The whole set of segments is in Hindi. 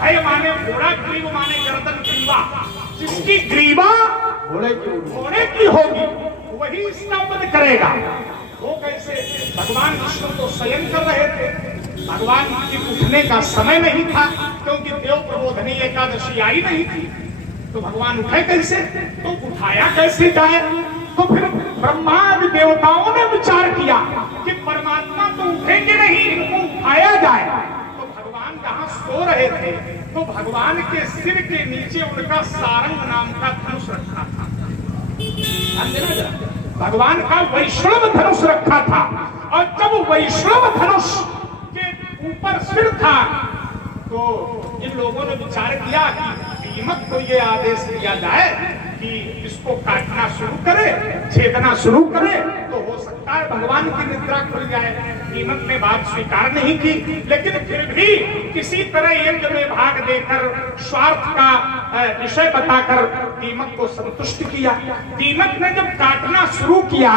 भय माने घोड़ा, ग्रीव माने गर्दन, ग्रीवा। जिसकी ग्रीवा घोड़े की होगी वही इसका वध करेगा। वो कैसे? भगवान विष्णु तो शयन कर रहे थे, भगवान की उठने का समय नहीं था, क्योंकि देव प्रबोधनी एकादशी आई नहीं थी। तो भगवान उठे कैसे? तो उठाया कैसे जाए? तो फिर ब्रह्मा आदि देवताओं ने विचार किया कि परमात्मा तो उठेंगे नहीं, इनको उठाया जाए। तो भगवान जहां सो रहे थे तो भगवान के सिर के नीचे उनका सारंग नाम का धनुष रखा था। भगवान का वैष्णव धनुष रखा था, और जब वैष्णव धनुष के ऊपर सिर था तो इन लोगों ने विचार किया कि दीमक को ये आदेश दिया जाए कि इसको काटना शुरू करे, छेदना शुरू करे, तो हो सकता है भगवान की निद्रा खुल जाए। दीमक ने बात स्वीकार नहीं की, लेकिन फिर भी किसी तरह यज्ञ में भाग देकर स्वार्थ का विषय बताकर दीमक को संतुष्ट किया। दीमक ने जब काटना शुरू किया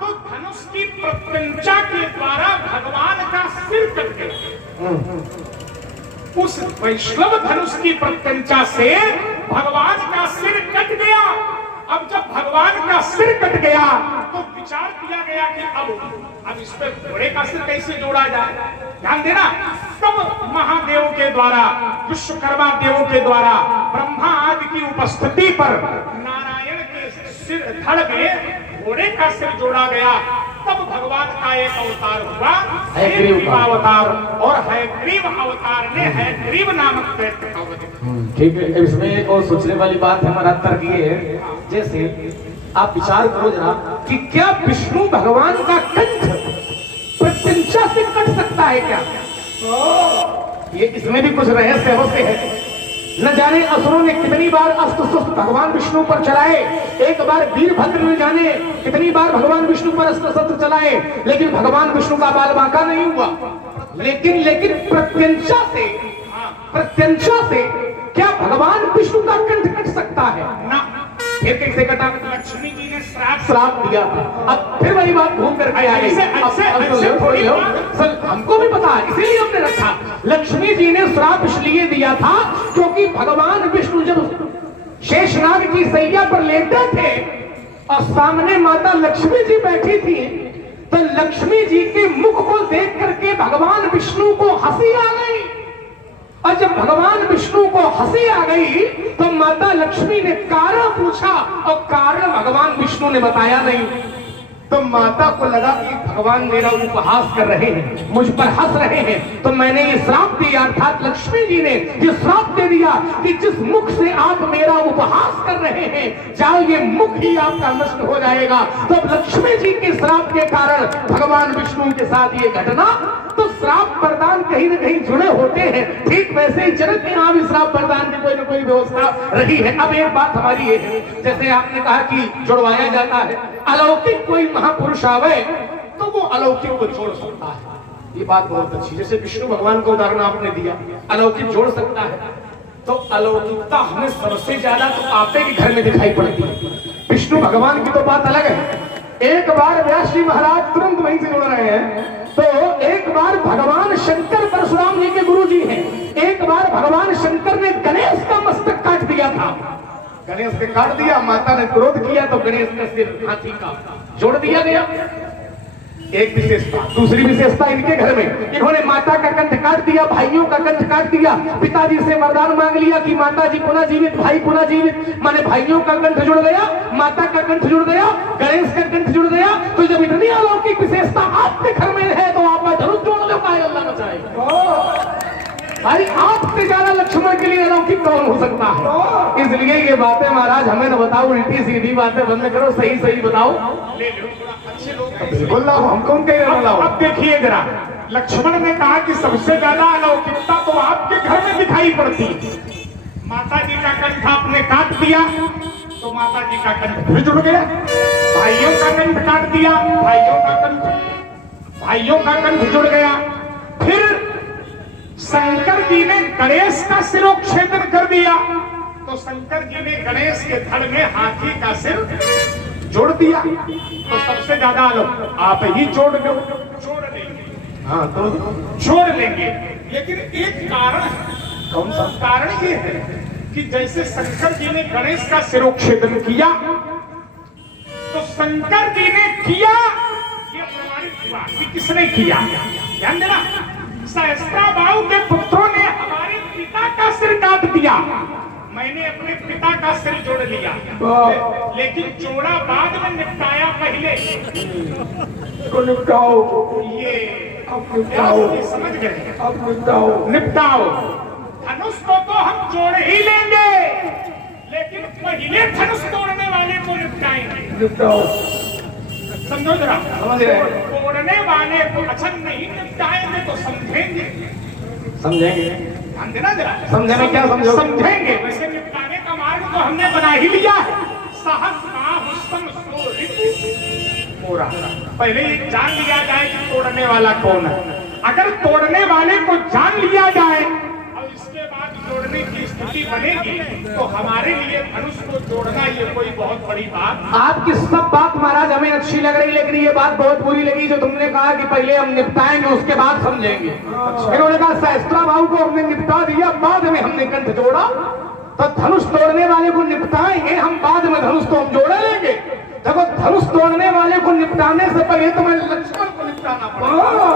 तो धनुष की प्रत्यंचा के द्वारा भगवान का सिर कट गया। उस वैष्णव धनुष की प्रत्यंचा से भगवान का सिर कट गया। अब जब भगवान का सिर कट गया तो विचार किया गया कि अब इस पे घोड़े का सिर कैसे जोड़ा जाए। ध्यान देना, तब महादेव के द्वारा, विश्वकर्मा देव के द्वारा ब्रह्मा आदि की उपस्थिति पर नारायण के सिर धड़ में घोड़े का सिर जोड़ा गया। तब भगवान का एक अवतार हुआ, हयग्रीव अवतार, और हयग्रीव अवतार ने हयग्रीव नामक दैत्य का वध किया। ठीक है, इसमें एक और सोचने वाली बात है हमारा तर्क ये है, जैसे आप विचार करो जरा कि क्या विष्णु भगवान का कंठ प्रत्यंचा से कट सकता है क्या? ये इसमें भी कुछ रहस्य है। न जाने असुरों ने कितनी बार अस्त्र शस्त्र भगवान विष्णु पर चलाए, एक बार वीरभद्र ने जाने कितनी बार भगवान विष्णु पर अस्त्र शस्त्र चलाए, लेकिन भगवान विष्णु का बाल बांका नहीं हुआ। लेकिन प्रत्यंचा से क्या भगवान विष्णु का कंठ कट सकता है? ना। फिर कैसे कटा? लक्ष्मी जी ने श्राप दिया था। अब फिर वही बात घूम कर आ गई। हमको भी पता है, इसीलिए हमने रखा। लक्ष्मी जी ने श्राप इसलिए दिया था क्योंकि भगवान विष्णु जब शेषनाग की सैया पर लेटे थे और सामने माता लक्ष्मी जी बैठी थी, तो लक्ष्मी जी के मुख को देख करके भगवान विष्णु को हंसी आ गई। और जब भगवान विष्णु को हंसी आ गई तो माता लक्ष्मी ने कारण पूछा, और कारण भगवान विष्णु ने बताया नहीं। तो माता को लगा कि भगवान मेरा उपहास कर रहे हैं, मुझ पर हंस रहे हैं, तो मैंने ये श्राप दिया, अर्थात लक्ष्मी जी ने ये श्राप दे दिया कि जिस मुख से आप मेरा उपहास कर रहे हैं, जाओ ये मुख ही आपका नष्ट हो जाएगा। तो लक्ष्मी जी के श्राप के कारण भगवान विष्णु के साथ ये घटना, तो श्राप वरदान कहीं न कहीं जुड़े होते हैं। ठीक वैसे ही जनक के यहाँ भी श्राप वरदान की कोई न कोई व्यवस्था रही है। अब एक बात हमारी ये है, जैसे आपने कहा कि जुड़वाया जाता है, अलौकिक कोई महापुरुष आवे तो वो अलौकिक को जोड़ सकता है। ये बात बहुत अच्छी, जैसे विष्णु भगवान का उदाहरण आपने दिया, अलौकिक जोड़ सकता है। तो अलौकिकता हमें सबसे ज्यादा तो आपे के घर में दिखाई पड़ती है। विष्णु भगवान की तो बात अलग है। एक बार व्यास जी महाराज तुरंत वहीं से जुड़ रहे हैं, तो एक बार भगवान शंकर परशुराम जी के गुरु जी हैं, एक बार भगवान शंकर ने गणेश का मस्तक काट दिया था। गणेश ने काट दिया, माता ने क्रोध किया तो गणेश का सिर हाथी का जोड़ दिया गया। एक विशेषता। दूसरी विशेषता इनके घर में, इन्होंने माता का कंठ काट दिया, भाइयों का कंठ काट दिया, पिताजी से वरदान मांग लिया कि माता जी पुनः जीवित, भाई पुनः जीवित, माने भाइयों का कंठ जुड़ गया, माता का कंठ जुड़ गया, गणेश का कंठ जुड़ गया। तो जब इतनी अलौकिक विशेषता आपके घर में है तो आप जरूर जोड़ लो, काय अल्लाह बचाए। भाई आपसे ज्यादा लक्ष्मण के लिए अलौकिक कौन हो सकता है? इसलिए ये बातें महाराज हमें न बताओ, उल्टी सीधी बातें बंद करो, सही सही बताओ। ले लो, अच्छे लोग बिल्कुल लाओ, हमको कह रहे हो। अब देखिए जरा, लक्ष्मण ने कहा कि सबसे ज्यादा अलौकिकता तो आपके घर में दिखाई पड़ती है। माता जी का कंठ आपने काट दिया तो माता जी का कंठ फिर जुड़ गया, भाइयों का कंठ काट दिया, भाइयों का कंठ जुड़ गया। फिर शंकर जी ने गणेश का सिरोच्छेदन कर दिया तो शंकर जी ने गणेश के धड़ में हाथी का सिर जोड़ दिया। तो सबसे ज्यादा आप ही जोड़ लेंगे, हाँ तो जोड़ लेंगे। लेकिन एक कारण है, कौन सा? कारण ये है कि जैसे शंकर जी ने गणेश का शिरोच्छेदन किया, तो शंकर जी ने किया, ये प्रमाणित हुआ कि किसने किया। ध्यान देना, सहस्त्राबाहु के पुत्रों ने हमारे पिता का सिर काट दिया, मैंने अपने पिता का सिर जोड़ लिया, लेकिन जोड़ा बाद में निपटाया पहले। तो निपटाओ, ये अब निपटाओ, समझ गए? अब निपटाओ, निपटाओ। धनुष को तो हम जोड़ ही लेंगे, लेकिन पहले धनुष तोड़ने वाले को निपटाएंगे। निपटाओ, समझो जरा। समझ रहे? तोड़ने वाले को अच्छा नहीं निपटाएंगे तो समझेंगे, समझेंगे? ध्यान देना जरा। समझे में क्या समझो? समझेंगे। वैसे निपटाने का मार्ग तो हमने बना ही लिया है। पूरा पहले ये जान लिया जाए कि तोड़ने वाला कौन है। अगर तोड़ने वाले को जान लिया जाए और इसके बाद जोड़ने की स्थिति बनेगी, तो हमारे लिए धनुष को जोड़ना ये कोई बहुत बड़ी बात। आपकी सब बात महाराज हमें अच्छी लग रही, लेकिन ये बात बहुत बुरी लगी जो तुमने कहा कि पहले हम निपटाएंगे उसके बाद समझेंगे। इन्होंने कहा सहस्त्राबाहु को हमने निपटा दिया, बाद में हमने कंठ जोड़ा, तो धनुष तोड़ने वाले को निपटाएंगे हम, बाद में धनुष तो हम जोड़ लेंगे। देखो, धनुष तोड़ने वाले को निपटाने से पहले तुम्हें लक्ष्मण को निपटाना पड़ेगा।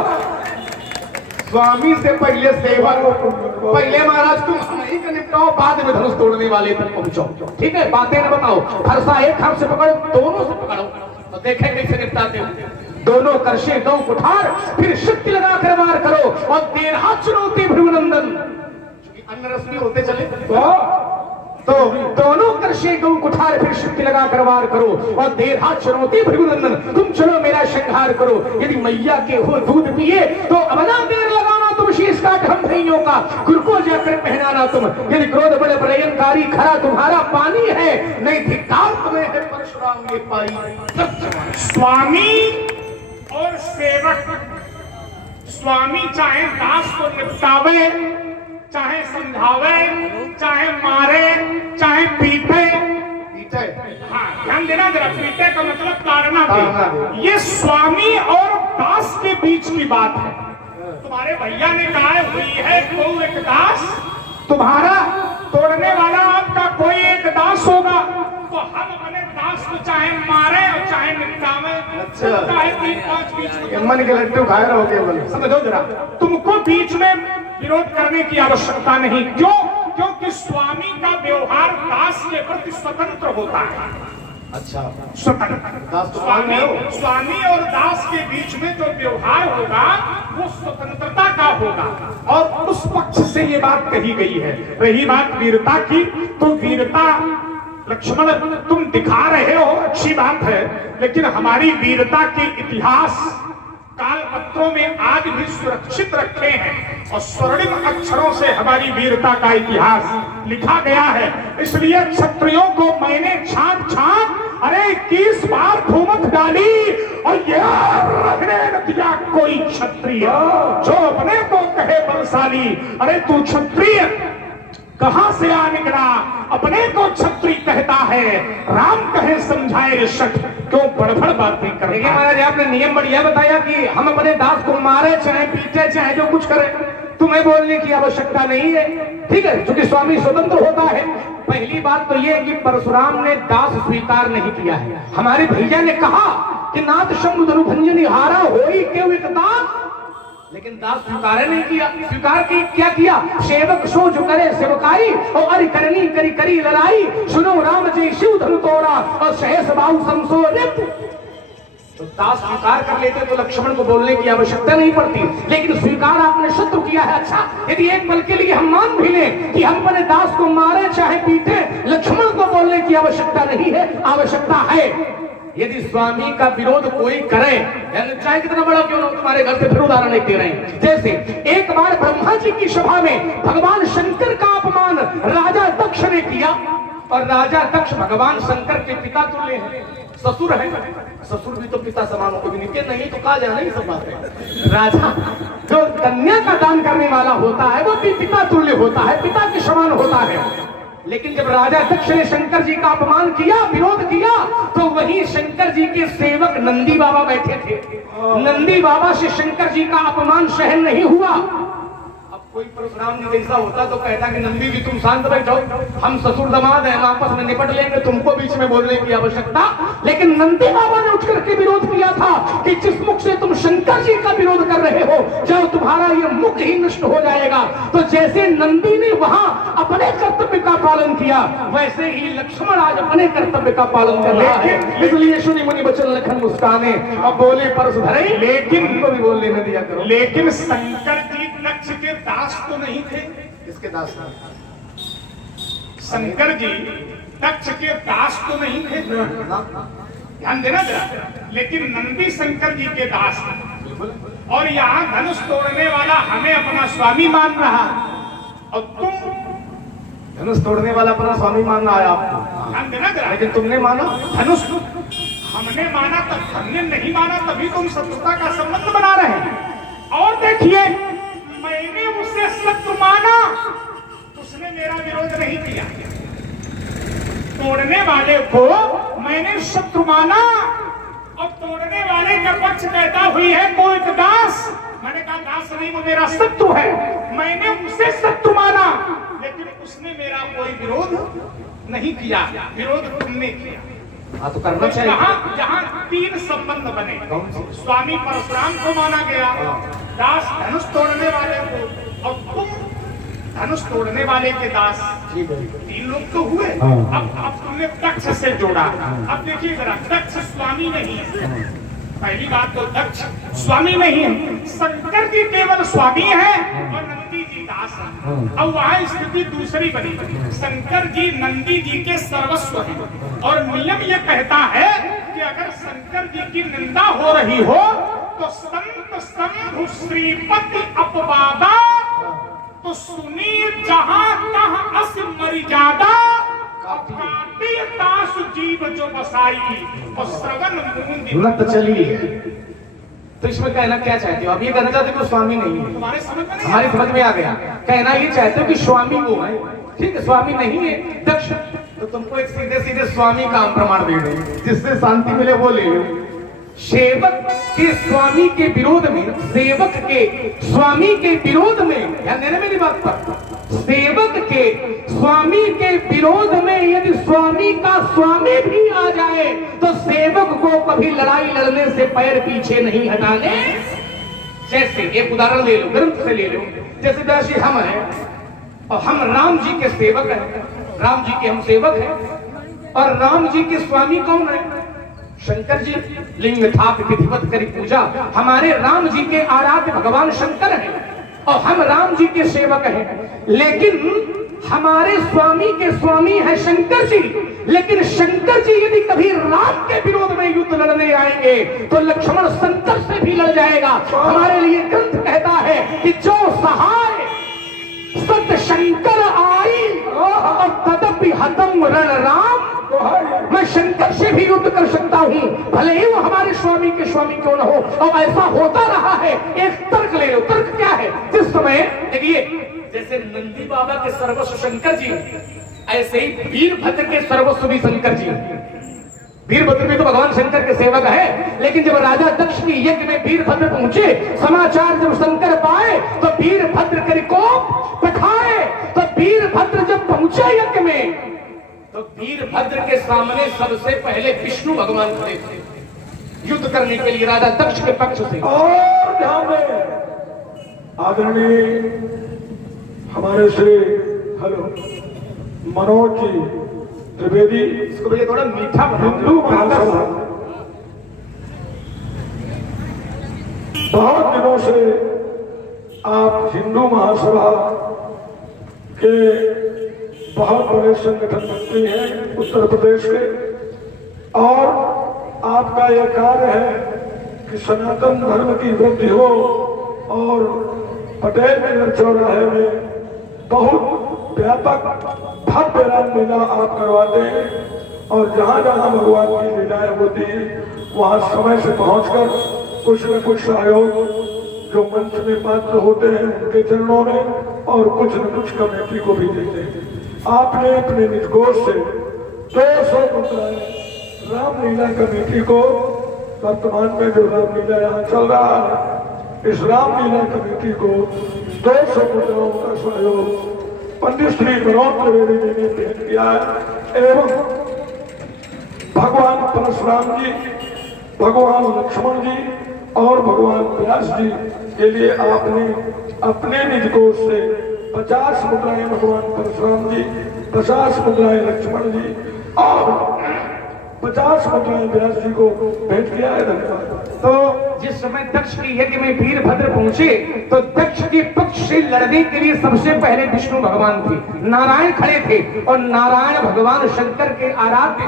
स्वामी से पहले सेवक, पहले महाराज तुम हमें का निपटाओ, बाद में धनुष तोड़ने वाले तक पहुंचो। ठीक है, बातें न बताओ, फरसा एक हाथ से पकड़ो, दोनों से पकड़ो, तो देखें कैसे निपटाते हो। दोनों करशे दो कुठार, फिर शक्ति लगा कर वार करो, और 13 चुनौती भृगुनंदन, अन्न रश्मि होते चले तो दोनों करशे गौ कुठार, फिर शक्ति लगा कर वार करो, और 13 चुनौती भृगुनंदन, तुम चलो मेरा श्रृंगार करो। यदि मैया के हो दूध पिए तो अबना देर लगाना तुम, शीश काट हम भैयों का, गुर को जाकर पहनाना तुम। यदि क्रोध बड़े प्रलयनकारी, खरा तुम्हारा पानी है, नहीं धिक्कार तुम्हें है परशुराम ये पाई। स्वामी और सेवक, स्वामी चाहे दास को निपटावे, चाहे समझावे, चाहे मारे, चाहे पीटे। हाँ, ध्यान देना जरा, पीटे का मतलब ताड़ना दे। ये स्वामी और दास के बीच की बात है। तुम्हारे भैया ने कहा हुई है कोई एक दास, तुम्हारा तोड़ने वाला आपका कोई एक दास होगा, तो हम अपने दास को चाहे मारे और चाहे निपटावे, चाहे 3-5 बीच में मन के लड्डू खाए रहोगे। बोले समझो जरा, तुमको बीच में विरोध करने की आवश्यकता नहीं। क्यों? क्योंकि स्वामी का व्यवहार दास के प्रति स्वतंत्र होता है। अच्छा, स्वतंत्र। स्वामी और दास के बीच में जो व्यवहार होगा वो स्वतंत्रता का होगा, और उस पक्ष से ये बात कही गई है। रही बात वीरता की, तो वीरता लक्ष्मण तुम दिखा रहे हो, अच्छी बात है, लेकिन हमारी वीरता के इतिहास काल पत्रों में आज भी सुरक्षित रखे हैं, और स्वर्णिम अक्षरों से हमारी वीरता का इतिहास लिखा गया है। इसलिए क्षत्रियों को मैंने छांट छांट, अरे 21 बार धूमत डाली, और ये रखने न दिया कोई क्षत्रिय जो अपने को कहे बलशाली। अरे तू क्षत्रिय कहां से आ निकला, अपने को क्षत्रिय कहता है, राम कहे समझाए शठ, क्यों बड़बड़ बातें कर। देखिए महाराज, आपने नियम बढ़िया बताया कि हम अपने दास को मारे, चाहे पीटे, चाहे जो कुछ करें, तुम्हें बोलने की आवश्यकता नहीं है। ठीक है, क्योंकि स्वामी स्वतंत्र होता है। पहली बात तो यह कि परशुराम ने दास स्वीकार नहीं किया है। हमारे भैया ने कहा कि नाथ शंभु धनुभंजनी हारा होई केव एक दास, लेकिन दास स्वीकार नहीं किया। स्वीकार की क्या किया? सेवक सो जो करे सेवकाई, और अरि करनी करी करी लड़ाई, सुनो राम जय शिव धनु तोड़ा, और सहस बाहु संसोरित। तो दास स्वीकार कर लेते तो लक्ष्मण को बोलने की आवश्यकता नहीं पड़ती, लेकिन स्वीकार आपने शत्रु किया है। अच्छा, यदि एक पल के लिए हम मान भी लें कि हम अपने दास को मारे चाहे पीटे, लक्ष्मण को बोलने की आवश्यकता नहीं है। आवश्यकता है यदि स्वामी का विरोध कोई करे, चाहे कितना बड़ा क्यों ना, तुम्हारे घर से फिर उदाहरण एक दे रहे हैं। जैसे एक बार ब्रह्मा जी की सभा में भगवान शंकर का अपमान राजा दक्ष ने किया, और राजा दक्ष भगवान शंकर के पिता तुल्य हैं, ससुर है। ससुर भी तो पिता समान को भी नहीं तो कहा जाना ही सब बात है। राजा जो कन्या का दान करने वाला होता है वो भी पिता तुल्य होता है, पिता के समान होता है। लेकिन जब राजा दक्ष ने शंकर जी का अपमान किया, विरोध किया, तो वहीं शंकर जी के सेवक नंदी बाबा बैठे थे। नंदी बाबा से शंकर जी का अपमान सहन नहीं हुआ। अब कोई परशुराम जी जैसा होता तो कहता कि नंदी जी तुम शांत बैठो, हम ससुर दामाद हैं, हम आपस में निपट लेंगे, तुमको बीच में बोलने की आवश्यकता। लेकिन नंदी बाबा ने उठ करके विरोध किया था कि जिस मुख से तुम शंकर जी का विरोध कर रहे हो, जब तुम्हारा ये मुख ही नष्ट हो जाएगा। तो जैसे नंदी ने वहां अपने कर्तव्य का पालन किया, वैसे ही लक्ष्मण आज अपने कर्तव्य का पालन कर रहा है। इसलिए सुनी मुनि बचन लखन मुस्काने, अब बोले परस धरे, लेकिन उनको भी बोलने न दिया करो। लेकिन शंकर जी दक्ष के दास तो नहीं थे। किसके दास? शंकर जी दक्ष के दास तो नहीं थे, ध्यान देना जरा। लेकिन नंदी शंकर जी के दास थे, और यहाँ धनुष तोड़ने वाला हमें अपना स्वामी मान रहा, और तुम धनुष तोड़ने वाला अपना स्वामी मानना आया आपको। ध्यान देना जरा। लेकिन तुमने माना धनुष हमने माना, तब हमने नहीं माना, तभी तुम शत्रुता का संबंध बना रहे हैं। और देखिए, मैंने उसे शत्रु माना, उसने मेरा विरोध नहीं किया। तोड़ने वाले को मैंने शत्रु माना, और तोड़ने वाले का पक्ष कहता हुई है कोई दास। मैंने कहा दास नहीं, वो मेरा शत्रु है। मैंने उसे शत्रु माना, लेकिन उसने मेरा कोई विरोध नहीं किया। विरोध तुमने किया। हाँ तो करना चाहिए। यहाँ तीन संबंध बने। स्वामी परशुराम को माना गया, दास धनुष तोड़ने वाले को, और तुम धनुष तोड़ने वाले के दास। तीन लोग तो हुए। अब तुमने दक्ष से जोड़ा। अब देखिए जरा, दक्ष स्वामी नहीं है। पहली बात तो दक्ष स्वामी नहीं है, शंकर जी केवल स्वामी है और नंदी जी दास है। अब वहां स्थिति दूसरी बनी, शंकर जी नंदी जी के सर्वस्व हैं, और नियम ये कहता है कि अगर शंकर जी की निंदा हो रही हो तो संत शंभु श्रीपति अपवादा, तो सुनी जहां तहां अस मर्यादा, दास जीव जो बसाई और श्रवण मुंद चली। तो इसमें कहना क्या चाहते हो? अब ये कहना चाहते हो कि स्वामी नहीं है। तुम्हारे समझ में नहीं? हमारी समझ में आ गया। कहना ये चाहते हो कि स्वामी वो है, ठीक है, स्वामी नहीं है दक्ष। तो तुमको एक सीधे सीधे स्वामी का हम प्रमाण दे दो, जिससे शांति मिले वो ले लो। सेवक के स्वामी के विरोध में, सेवक के स्वामी के विरोध में, ध्यान देना मेरी बात पर, सेवक के स्वामी के विरोध में यदि स्वामी का स्वामी भी आ जाए तो सेवक को कभी लड़ाई लड़ने से पैर पीछे नहीं हटाने। जैसे एक उदाहरण ले लो, ग्रंथ से ले लो। जैसे वैसे हम हैं और हम राम जी के सेवक हैं, राम जी के हम सेवक हैं, और राम जी के स्वामी कौन है? शंकर जी। लिंग थाप विधिवत करी पूजा, हमारे राम जी के आराध्य भगवान शंकर हैं और हम राम जी के सेवक हैं। लेकिन हमारे स्वामी के स्वामी है शंकर जी, लेकिन शंकर जी यदि कभी राम के विरोध में युद्ध लड़ने आएंगे तो लक्ष्मण शंकर से भी लड़ जाएगा। हमारे लिए ग्रंथ कहता है कि जो सहाय सत शंकर आई और तदपि हतम रण राम, मैं शंकर से भी युद्ध कर सकता हूँ, भले ही वो हमारे स्वामी के स्वामी क्यों न हो। और ऐसा होता रहा है। एक तर्क ले लो। तर्क क्या है? जिस समय देखिए, जैसे नंदी बाबा के सर्वस्व शंकर जी, ऐसे ही वीरभद्र के सर्वस्व भी शंकर जी। वीरभद्र भी तो भगवान शंकर के सेवक है, लेकिन जब राजा दक्ष की यज्ञ में वीरभद्र पहुंचे, समाचार जब शंकर पाए तो वीरभद्र कर कोप पठाए। तो वीरभद्र जब पहुंचे यज्ञ में तो वीरभद्र के सामने सबसे पहले विष्णु भगवान खड़े थे युद्ध करने के लिए राजा दक्ष के पक्ष से। और ध्यान दें, आदरणीय हमारे श्री मनोज जी त्रिवेदी, इसको भैया थोड़ा मीठा हिंदू महासभा, बहुत दिनों से आप हिंदू महासभा के बहुत बड़े संगठन मंत्री हैं उत्तर प्रदेश के, और आपका यह कार्य है कि सनातन धर्म की वृद्धि हो, और पटेल नगर चौराहे में बहुत व्यापक भव्य रामलीला आप करवाते हैं, और जहाँ जहाँ भगवान की लीलाएं होती हैं वहाँ समय से पहुंचकर कुछ न कुछ सहयोग जो मंच में पात्र होते हैं उनके चरणों में, और कुछ न कुछ कमेटी को भी देते हैं। आपने अपने निज कोष से 200 मुद्राएं रामलीला कमेटी को, वर्तमान में जो रामलीला यहाँ चल रहा है, इस रामलीला कमेटी को 200 मुद्राओं का सहयोग पंडित श्री मनोज त्रिवेदी जी ने भेंट किया है एवं भगवान परशुराम जी, भगवान लक्ष्मण जी और भगवान व्यास जी के लिए आपने अपने निज कोष से 50 मुद्राएं भगवान परशुराम जी, 50 मुद्राएं लक्ष्मण जी और 50 मुद्राएं व्यास जी को भेंट किया है। धन्यवाद। तो जिस समय दक्ष के यज्ञ में वीरभद्र पहुंचे तो दक्ष के पक्ष से लड़ने के लिए सबसे पहले विष्णु भगवान थे, नारायण खड़े थे और नारायण भगवान शंकर के आराध्य।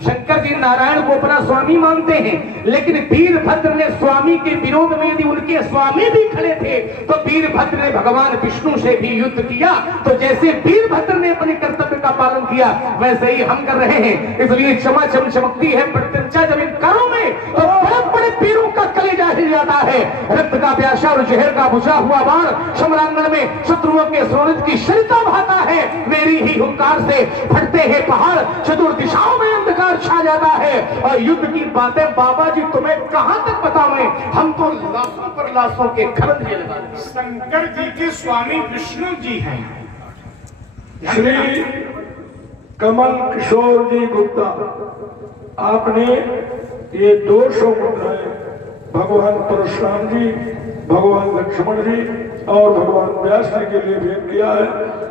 शंकर जी नारायण को अपना स्वामी मानते हैं, लेकिन वीरभद्र ने स्वामी के विरोध में यदि उनके स्वामी भी खड़े थे तो वीरभद्र ने भगवान विष्णु से भी युद्ध किया। तो जैसे वीरभद्र ने अपने कर्तव्य का पालन किया वैसे ही हम कर रहे हैं। इसलिए चमा चम चमकती है प्रत्यंचा जब इन करों में तो बड़े बड़े वीरों का कलेजा हिल जाता है। रक्त का प्यासा और जहर का बुझा हुआ बाण समरांगण में शत्रुओं के स्रोत की शरीता बहाता है। मेरी ही हुंकार से फटते हैं पहाड़, चतुर दिशाओं में अंधकार छा जाता है। और युद्ध की बातें बाबा जी तुम्हें कहां तक बताऊं, हम तो लाशों पर लाशों के खरन ये लगा। शंकर जी के स्वामी विष्णु जी हैं। श्री कमल किशोर जी गुप्ता, आपने ये 200 मुद्राएं भगवान परशुराम जी, भगवान लक्ष्मण जी और भगवान व्यास जी के लिए भेंट किया है।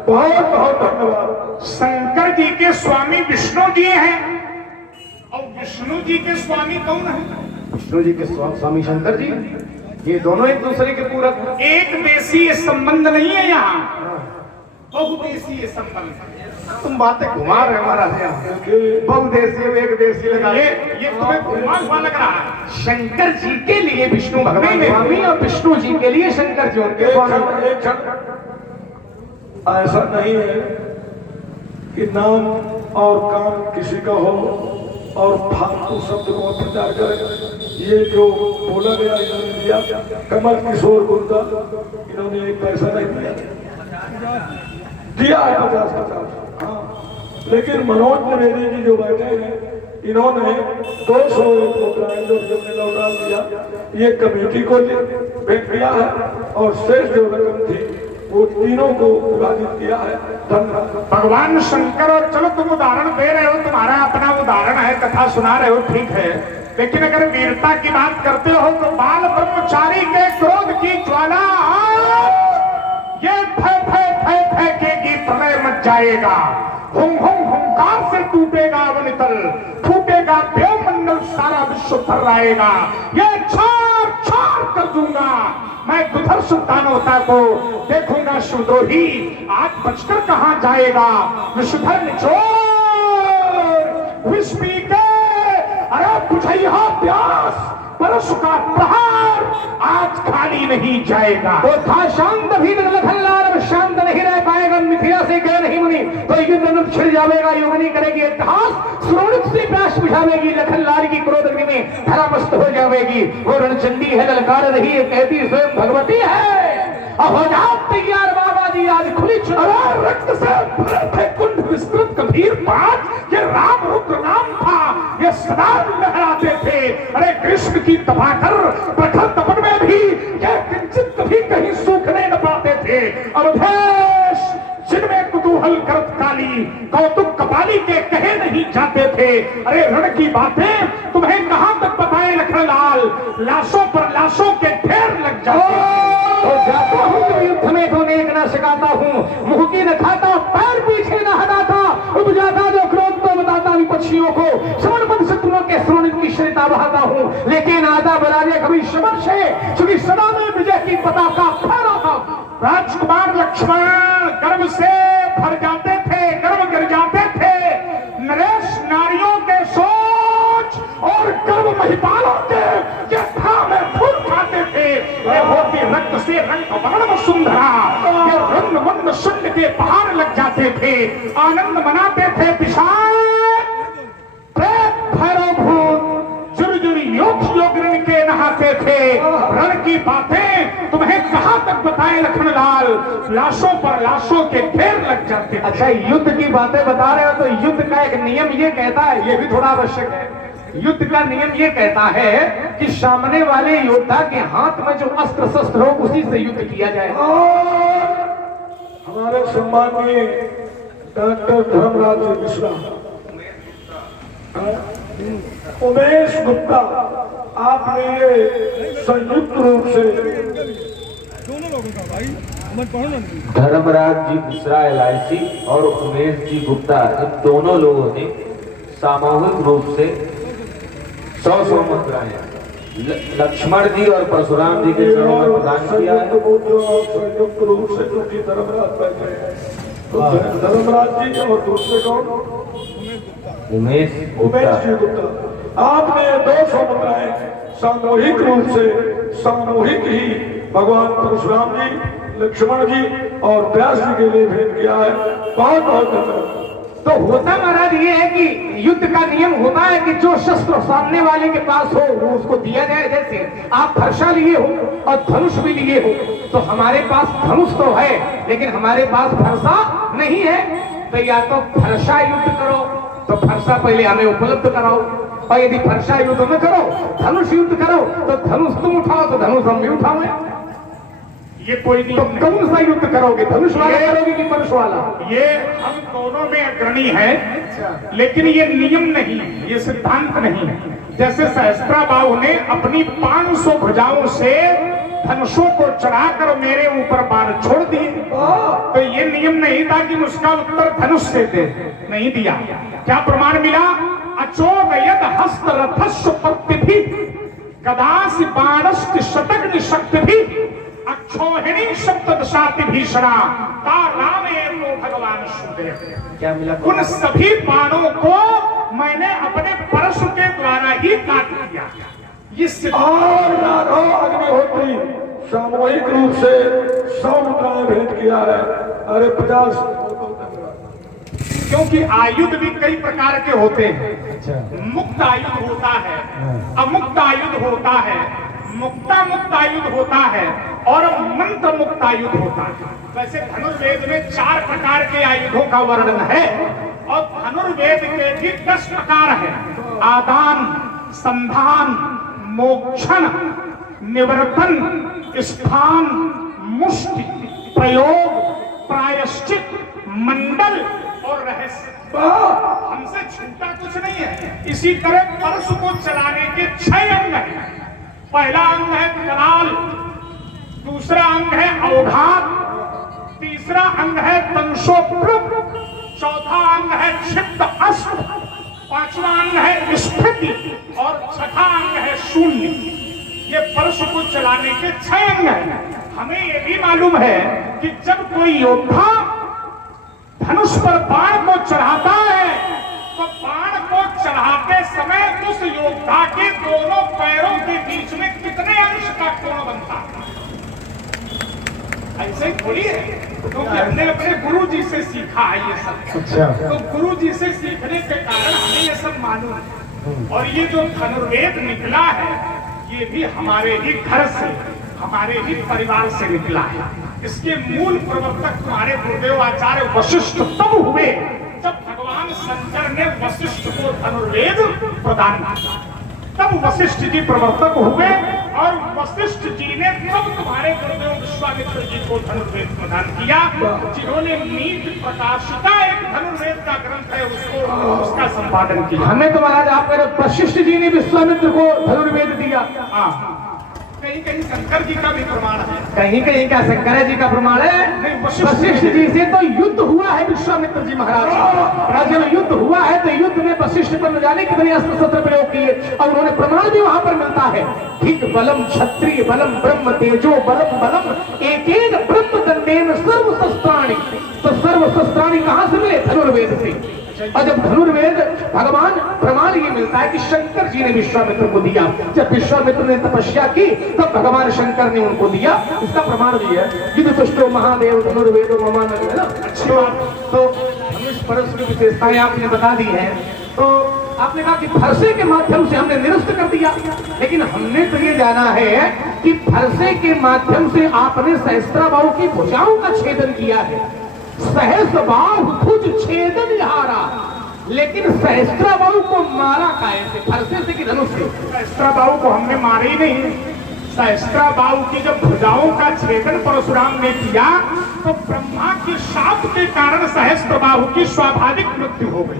बहुत बहुत धन्यवाद। शंकर जी के स्वामी विष्णु जी हैं और विष्णु जी के स्वामी कौन है? विष्णु जी के स्वामी शंकर जी, ये दोनों एक दूसरे के पूरक। एक देशीय संबंध नहीं है यहाँ, बहुदेशीय संबंध। तुम बातें घुमा रहे हमारा बहुदेशीय एक देशी लगा। ये तुम्हें घुमा हुआ लग रहा है। शंकर जी के लिए विष्णु भगवान स्वामी और विष्णु जी के लिए शंकर जी उनके स्वामी। एक क्षण, ऐसा नहीं है कि नाम और काम किसी का हो और फालतू शब्द को प्रचार करें। ये जो बोला गया इन्होंने दिया, कमल किशोर गुप्ता, इन्होंने एक पैसा नहीं दिया है 50-50। हाँ, लेकिन मनोज त्रिवेदी जी जो बैठे हैं इन्होंने 200 मुद्राएं जो हमने लौटा दिया, ये कमेटी को भेंट किया है और शेष जो रकम थी वो तीनों को विभाजित किया है। धन्यवाद। भगवान शंकर, और चलो तुम उदाहरण दे रहे हो, तुम्हारा अपना उदाहरण है, कथा सुना रहे हो, ठीक है, लेकिन अगर वीरता की बात करते हो तो बाल ब्रह्मचारी के क्रोध की ज्वाला ये फेंकेगी, प्रलय मच जाएगा। हुंकार से टूटेगा अवनितल, फूटेगा देवमंडल, सारा विश्व थर्राएगा। ये छार छार कर दूंगा मैं दुधर्ष दानवता को, देखूंगा शिवद्रोही आज बचकर कहां जाएगा। विषधर निचोड़ विष पी के, अरे बुझैया प्यास, परशु का प्रहार आज खाली नहीं जाएगा। तो था शांत भी लखनलाल, अब शांत नहीं रह पाएगा। मिथिला से गए नहीं मुनि तो युद्ध छिड़ जाएगा। योगनी करेगी इतिहास, श्रोणित से प्यास बुझावेगी। लखनलाल की क्रोध अग्नि में धरामस्त हो जाएगी। वो रणचंडी है, ललकार रही है, कहती स्वयं भगवती है। अब हो जाओ तैयार बाबा जी, आज खुली चुनाव। रक्त से भरे थे कुंड विस्तृत गंभीर बात, ये राम रुद्र नाम था, ये सदा लहराते थे। अरे कृष्ण की दबाकर प्रखर तपन में भी ये किंचित कभी कहीं सूखने न पाते थे। अवधेश जिनमें कुतूहल करत काली, कौतुक कपाली के कहे नहीं जाते थे। अरे रण की बातें तुम्हें कहां तक बताए लखनलाल, लाशों पर लाशों के ढेर लग जाते। तो जाता हूँ तो युद्ध में तो नेक न सिखाता हूँ, मुंह की न खाता, पैर पीछे न हटाता, उपजाता जो क्रोध तो बताता विपक्षियों को, श्रवण बंद शत्रुओं के श्रोणित की श्रिता बहाता हूँ। लेकिन आधा बराजे कभी श्रवण से, क्योंकि सदा में विजय की पताका फहराता। राजकुमार लक्ष्मण गर्व से भर जाते थे, गर्व गिर जाते थे। नरेश नारियों के सोच और गर्व महिपालों के ये था में फूल खाते थे। ये होती रक्त से रंग वर्ण सुंदरा, ये रंग मंद शून्य के पहाड़ लग जाते थे। आनंद मनाते थे विशाल प्रेत भैरव भूत, जुर्जुरी योग योगिन के नहाते थे। रण की बातें तुम्हें कहां तक बताए लखनलाल, लाशों पर लाशों के ढेर लग जाते। अच्छा, युद्ध की बातें बता रहे हो तो युद्ध का एक नियम ये कहता है, ये भी थोड़ा आवश्यक है। युद्ध का नियम ये कहता है कि सामने वाले योद्धा के हाथ में जो अस्त्र शस्त्र हो उसी से युद्ध किया जाए। और हमारे सम्माननीय डॉक्टर धर्मराज जी मिश्रा, उमेश गुप्ता, आपने ये संयुक्त रूप से धर्मराज जी मिश्रा LIC और उमेश जी गुप्ता, इन दोनों लोगों ने सामूहिक रूप से 100 मुद्राएं लक्ष्मण जी और परशुराम जी के चरणों में प्रदान किया है। संयुक्त रूप से क्योंकि धर्मराज बैठे हैं, तो धर्मराज जी और दूसरे कौन? उमेश उमेश गुप्ता। जी गुप्ता, आपने 200 मुद्राएं सामूहिक रूप से सामूहिक ही भगवान परशुराम जी, लक्ष्मण जी और व्यास जी के लिए भेंट किया है। बहुत बहुत धन्यवाद। तो होता महाराज ये है कि युद्ध का नियम होता है कि जो शस्त्र सामने वाले के पास हो वो उसको दिया जाए। जैसे आप फरसा लिए हो और धनुष भी लिए हो, तो हमारे पास धनुष तो है लेकिन हमारे पास फरसा नहीं है, तो या तो फरसा युद्ध करो तो फरसा पहले हमें उपलब्ध कराओ, और यदि फरसा युद्ध न करो धनुष युद्ध करो तो धनुष तुम उठाओ तो धनुष हम भी उठाओ। ये कोई तो नियम नहीं। कौन सा युद्ध करोगे, धनुष वाला करोगे कि फरस वाला? ये हम दोनों में अग्रणी है, लेकिन ये नियम नहीं, ये सिद्धांत नहीं है। जैसे सहस्त्राबाहु ने अपनी 500 भुजाओं से धनुषों को चढ़ाकर मेरे ऊपर बाण छोड़ दिए, तो ये नियम नहीं था कि उसका उत्तर धनुष से दे, नहीं दिया। क्या प्रमाण मिला? अचोदयद हस्त रथस्व पत्तिभि गदासि बाणस्ति शतग्नि शक्तिभि अक्षोहिणी सप्तदशाति भीषणा ता राम एवं भगवान सुदेव। क्या मिला? उन सभी बाणों को मैंने अपने परशु के द्वारा ही काट दिया। ये और राघव अग्निहोत्री सामूहिक रूप से 100 मुद्राएं भेंट किया है। अरे 50। क्योंकि आयुध भी कई प्रकार के होते हैं। मुक्त आयुध होता है, अमुक्त आयुध होता है, मुक्ता मुक्त आयुध होता है और मंत्र मुक्त आयुध होता है। वैसे धनुर्वेद में 4 प्रकार के आयुधों का वर्णन है और धनुर्वेद के भी 10 प्रकार है। आदान, संधान, मोक्षण, निवर्तन, स्थान, मुष्टि, प्रयोग, प्रायश्चित, मंडल और रहस्य। हमसे छूटा कुछ नहीं है। इसी तरह परशु को चलाने के 6 अंग हैं। पहला अंग है कराल, दूसरा अंग है अवघात, तीसरा अंग है तंशोप्रभ, चौथा अंग है क्षिप्त अस्त्र, पांचवा अंग है स्फीति और छठा अंग है शून्य। ये परशु को चलाने के 6 अंग हैं। हमें ये भी मालूम है कि जब कोई योद्धा धनुष पर बाण को चढ़ाता है तो बाण को चढ़ाते समय उस योद्धा के दोनों पैरों के बीच में कितने अंश का कोण बनता है? ऐसे ही थोड़ी है, क्योंकि हमने अपने गुरु जी से सीखा है ये सब। अच्छा। तो गुरु जी से सीखने के कारण हमें ये सब मालूम है। और ये जो धनुर्वेद निकला है ये भी हमारे ही घर से, हमारे ही परिवार से निकला है। इसके मूल प्रवर्तक तुम्हारे गुरुदेव आचार्य वशिष्ठ तब हुए जब भगवान शंकर ने वशिष्ठ को धनुर्वेद प्रदान किया। तब वशिष्ठ जी प्रवर्तक हुए और वशिष्ठ जी ने तब तुम्हारे गुरुदेव विश्वामित्र जी को धनुर्वेद प्रदान किया, जिन्होंने नीति प्रकाशिका एक धनुर्वेद का ग्रंथ है उसका संपादन किया। हमें तो महाराज आपके वशिष्ठ जी ने विश्वामित्र को धनुर्वेद दिया। कहीं कहीं शंकर जी का भी प्रमाण है, कहीं कहीं का शंकर जी का प्रमाण है। वशिष्ठ जी से तो युद्ध हुआ है विश्वामित्र जी महाराज। और जब युद्ध हुआ है तो युद्ध में वशिष्ठ पर न जाने कितने अस्त्र शस्त्र प्रयोग किए और उन्होंने प्रमाण भी वहां पर मिलता है। ठीक बलम क्षत्रिय बलम ब्रह्म तेजो बलम बलम एक एक ब्रह्म दंडेन सर्व शस्त्राणी। तो सर्व शस्त्राणी कहां से मिले? धनुर्वेद से। और जब धनुर्वेद भगवान प्रमाण ये मिलता है कि शंकर जी ने विश्वामित्र को दिया। जब विश्वामित्र ने तपस्या की तब भगवान शंकर ने उनको दिया। इसका प्रमाण भी है। युद्धपुष्टो महादेव धनुर्वेदो ममान, है ना। तो धनुष परशु की विशेषताएं आपने बता दी है। तो आपने कहा कि फरसे के माध्यम से हमने निरस्त कर दिया, लेकिन हमने तो ये जाना है कि फरसे के माध्यम से आपने सहस्त्राबाहु की भुजाओं का छेदन किया है। सहस्रबाहु भुज छेदन हारा लेकिन सहस्त्राबाहु को मारा कैसे? फरसे से कि धनुष से? सहस्त्राबाहु को हमने मारे ही नहीं। सहस्त्राबाहु की जब भुजाओं का छेदन परशुराम ने किया तो ब्रह्मा के शाप के कारण सहस्त्रबाहु की स्वाभाविक मृत्यु हो गई।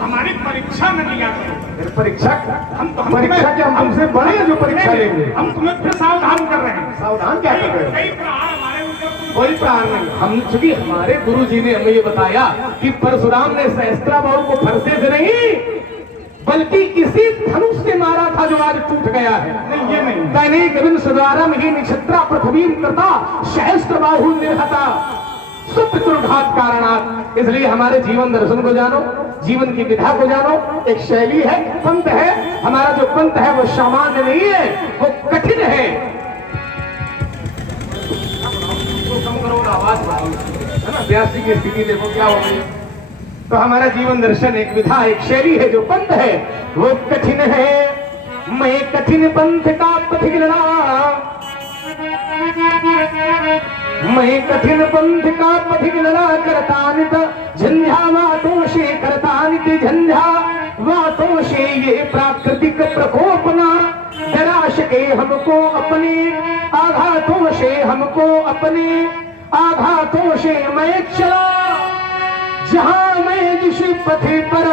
हमारी परीक्षा न लिया करो। परीक्षा? हम परीक्षा क्या? हम तुमसे बड़े हैं जो परीक्षा लेंगे। हम तुम्हें फिर सावधान कर रहे हैं। सावधान क्या कर रहे हैं? कई प्रहार हमारे ऊपर कोई प्रहार नहीं। हम चूंकि हमारे गुरु जी ने हमें ये बताया कि परशुराम ने सहस्त्राबाहु को फरसे से नहीं बल्कि इसी धनुष से मारा था जो आज टूट गया है। नहीं, ये नहीं। दैनिक विंशद्वारम ही निक्षत्रा पृथ्वीम कृता सहस्त्रबाहु निर्हता सुपितुर्घात कारणात्। इसलिए हमारे जीवन दर्शन को जानो, जीवन की विधा को जानो। एक शैली है, पंथ है। हमारा जो पंथ है वो सामान्य नहीं है, वो कठिन है। कम करो और आवाज बढ़ाओ, है ना? व्यासी की स्थिति देखो क्या हो गई। तो हमारा जीवन दर्शन एक विधा, एक शैली है। जो पंथ है वो कठिन है। मैं कठिन पंथ का पथिक लड़ा, मैं कठिन पंथ का पथिक लड़ा, करतानित झंझावातों से, करतानित झंझावातों से ये प्राकृतिक प्रकोप ना डरा सके हमको अपने आघातों से, हमको अपने आघातों से। मैं चला जहां मैं जिस पथ पर,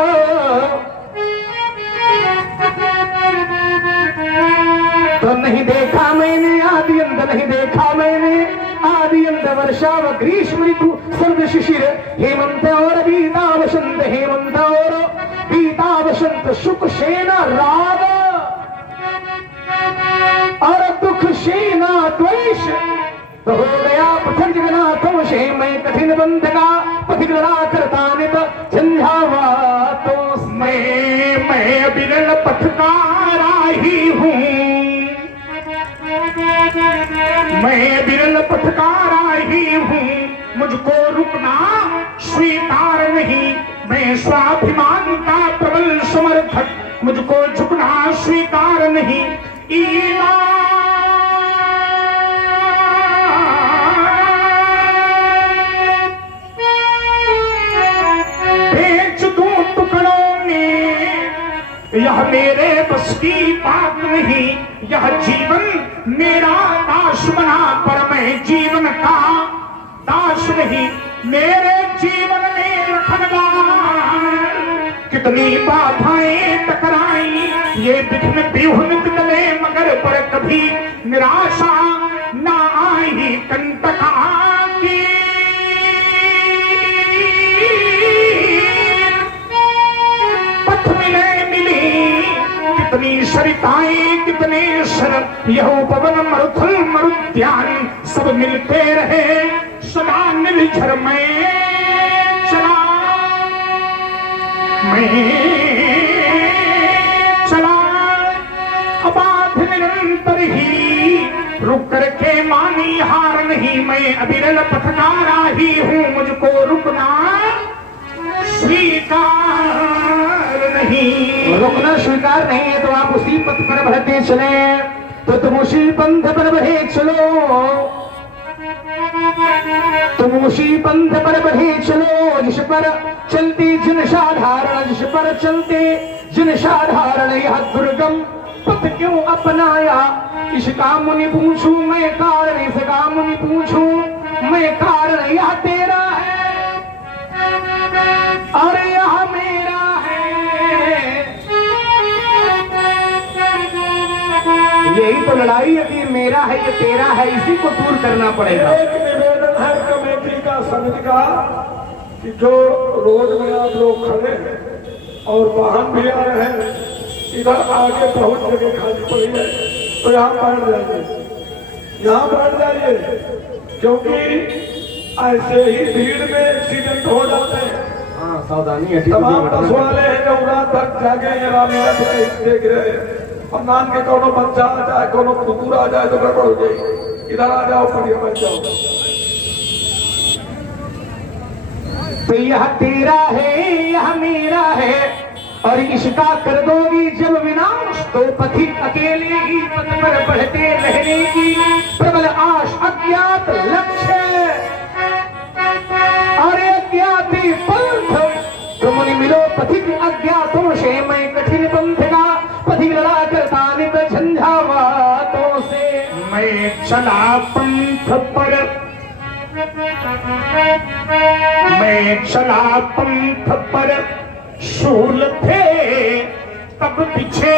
तो नहीं देखा मैंने आदि अंत, नहीं देखा मैंने आदि अंत। वर्षा व ग्रीष्म ऋतु, सर्द शिशिर, हेमंत और बीता वसंत, हेमंत और बीता वसंत। सुख सेना राग और दुख सेना द्वेष, तो हो गया पथन जगन्नाथों से। मैं कठिन बंध का पथिक लड़ा, करतानित झंझावातों से। मैं विरल पथकारा ही हूँ, मैं विरल पथकारा ही हूँ। मुझको रुकना स्वीकार नहीं, मैं स्वाभिमान का प्रबल समर्थक। मुझको झुकना स्वीकार नहीं। बेच दूं टुकड़ों में, यह मेरे बस की बात नहीं। यह जीवन मेरा दास बना, पर मैं जीवन का दास नहीं। मेरे जीवन में लखनगार कितनी बाधाएं टकराई, ये विघ्न व्यूह निकले मगर पर कभी निराशा ना आई। कंटका की पथ मिले मिली, कितनी सरिताएं कितने शरद। यह पवन मरुथल मरुद्यान सब मिलते रहे सदा निर्झर। में चला, मैं चला अबाध निरंतर ही, रुक करके मानी हार नहीं। मैं अविरल पथकारा ही हूँ, मुझको रुकना स्वीकार नहीं। रुकना स्वीकार नहीं है तो आप उसी पथ पर बढ़ते चले, तो तुम उसी पंथ पर बढ़े चलो, तुम उसी पंथ पर बढ़े चलो जिस पर चलते जिन साधारण, जिस पर चलते जिन साधारण। यह दुर्गम पथ क्यों अपनाया, इसका मुनि पूछूं मैं कारण, इसका मुनि पूछूं मैं कारण। यह तेरा है और यह मेरा है, यही तो लड़ाई है कि मेरा है ये तेरा है, इसी को दूर करना पड़ेगा। एक निवेदन है कमेटी का, समिति का, कि जो रोड में आप लोग खड़े हैं और वाहन भी आ रहे हैं, इधर आगे बहुत जगह खाली पड़ी है, तो यहाँ बैठ जाइए, यहाँ बैठ जाइए। क्योंकि ऐसे ही भीड़ में एक्सीडेंट हो जाते हैं। हाँ, सावधानी है। तमाम बस वाले हैं जो रात भर जागे हैं, रामीला देख रहे हैं, और नान के कोनो बच्चा आ जाए, कोनो कुकुर आ जाए तो गड़बड़ हो जाएगी। इधर आ जाओ, पढ़िए, बैठ जाओ। तो यह तेरा है यह मेरा है, और इसका कर दोगी जब विनाश, तो पथिक अकेले ही पथ पर बढ़ते रहने की प्रबल आश। अज्ञात लक्ष्य और अज्ञात पंथ, तुम मिलो चला पंथ पर, मैं चला पंथ पर, शूल थे तब पीछे,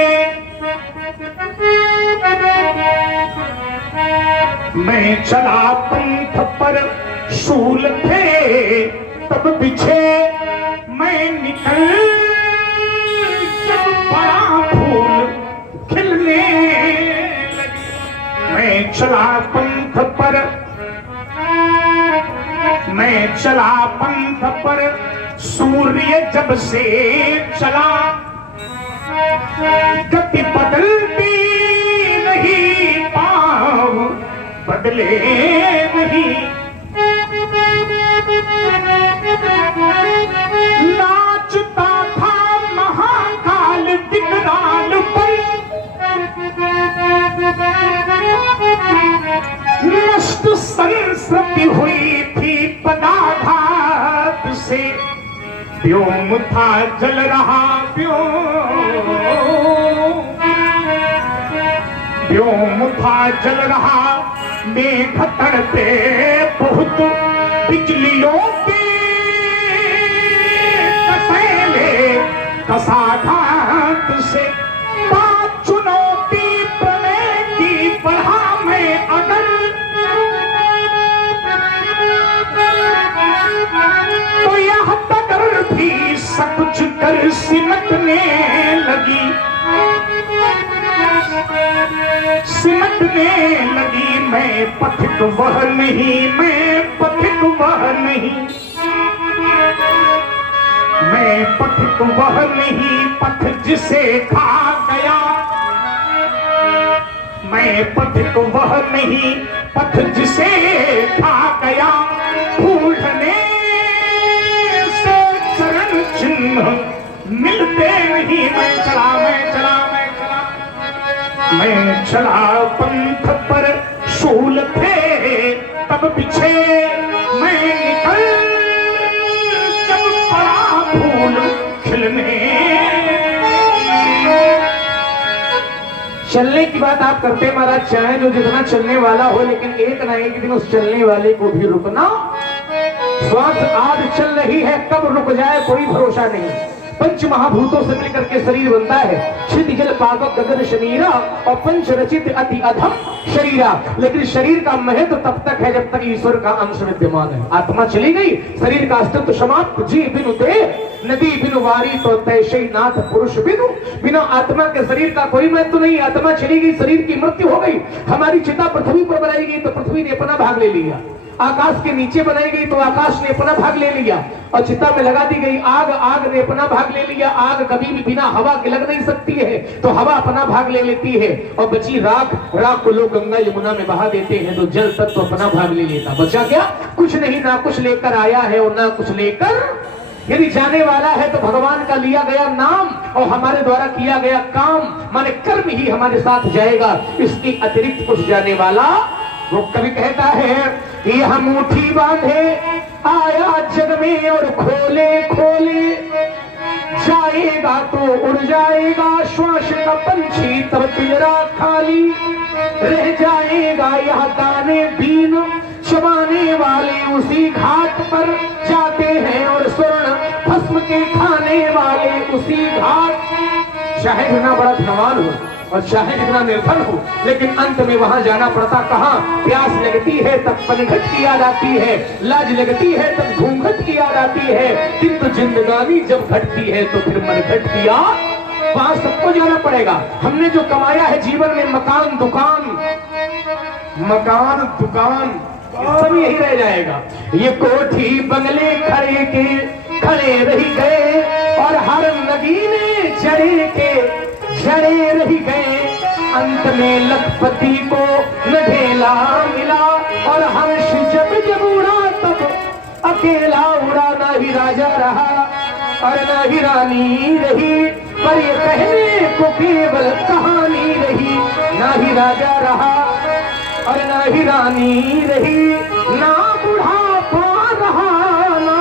मैं चला पंथ पर, शूल थे तब पीछे, मैं निकल जब बड़ा फूल खिलने लगी। मैं चला पंथ पर, मैं चला पंथ पर, सूर्य जब से चला, गति बदलती नहीं, पाँव बदले नहीं। नाचता था महाकाल दिग्राल पर, नष्ट संस्कृति हुई थी पदाघात से, व्योम था जल रहा व्योम था जल रहा, मेघ तड़पे बहुत बिजलियों के कसैले कसाघात से। बात चुनौती प्रलय की बढ़ा मैं अगर, तो यह डगर भी सकुच कर सिमटने लगी, सिमटने लगी। मैं पथिक वह नहीं, मैं पथिक वह नहीं, मैं पथिक वह नहीं, पथ जिसे खा गया। मैं पथिक वह नहीं, पथ जिसे खा गया। फूलने से चरण चिन्ह मिलते नहीं। मैं चला, मैं चला, मैं चला, मैं चला पंथ पर, शूल थे तब पीछे, मैं निकल जब बड़ा फूल खिलने। चलने की बात आप करते महाराज, चाहे जो जितना चलने वाला हो, लेकिन एक ना एक दिन उस चलने वाले को भी रुकना। श्वास आज चल रही है, कब रुक जाए कोई भरोसा नहीं। पंच महाभूतों से मिलकर के शरीर बनता है, क्षिति जल पावक गगन शरीरा, और पंच रचित अति अधम शरीरा। लेकिन शरीर का महत्व तब तक है जब तक ईश्वर का अंश विद्यमान है। आत्मा चली गई, शरीर का अस्तित्व समाप्त। जी बिनु देह नदी बिनु वारी, तो तैसे ही नाथ पुरुष बिनु। बिना आत्मा के शरीर का कोई महत्व नहीं। आत्मा चली गई, शरीर की मृत्यु हो गई। हमारी चिता पृथ्वी पर बनाई गई तो पृथ्वी ने अपना भाग ले लिया। आकाश के नीचे बनाई गई तो आकाश ने अपना भाग ले लिया। और चिता में लगा दी गई आग, आग ने अपना भाग ले लिया। आग कभी भी बिना हवा के लग नहीं सकती है, तो हवा अपना भाग ले लेती है। और बची राख, राख को लोग गंगा यमुना में बहा देते हैं, तो जल तत्व अपना भाग ले लेता। बचा क्या? कुछ नहीं। ना कुछ लेकर आया है और ना कुछ लेकर, यदि जाने वाला है तो भगवान का लिया गया नाम और हमारे द्वारा किया गया काम, माने कर्म ही हमारे साथ जाएगा। इसके अतिरिक्त कुछ जाने वाला। वो कभी कहता है, यह मुट्ठी बांधे आया जग में और खोले खोले जाएगा तो उड़ जाएगा। श्वास का पंछी तब पिंजरा खाली रह जाएगा। यह दाने बीन चबाने वाले उसी घाट पर जाते हैं और स्वर्ण भस्म के खाने वाले उसी घाट। चाहे जितना बड़ा धनवान हो और चाहे जितना निर्धन हो, लेकिन अंत में वहां जाना पड़ता। कहाँ? प्यास लगती है तब पनघट की याद आती है, लाज लगती है तब घूंघट की याद आती है, किंतु जिंदगानी जब घटती है तो फिर मनघट की याद। वहां सबको जाना पड़ेगा। हमने जो कमाया है जीवन में, मकान दुकान, मकान दुकान, सब यही रह जाएगा। ये कोठी बंगले खड़े के खड़े रही गए और हर नगीने जड़े के जड़े रही गए। अंत में लखपति को न ढेला मिला और हर्ष जब जब उड़ा तब अकेला उड़ा। ना ही राजा रहा और ना ही रानी रही, पर ये कहने को केवल कहानी रही। ना ही राजा रहा और ना ही रानी रही, ना बुढ़ापा रहा ना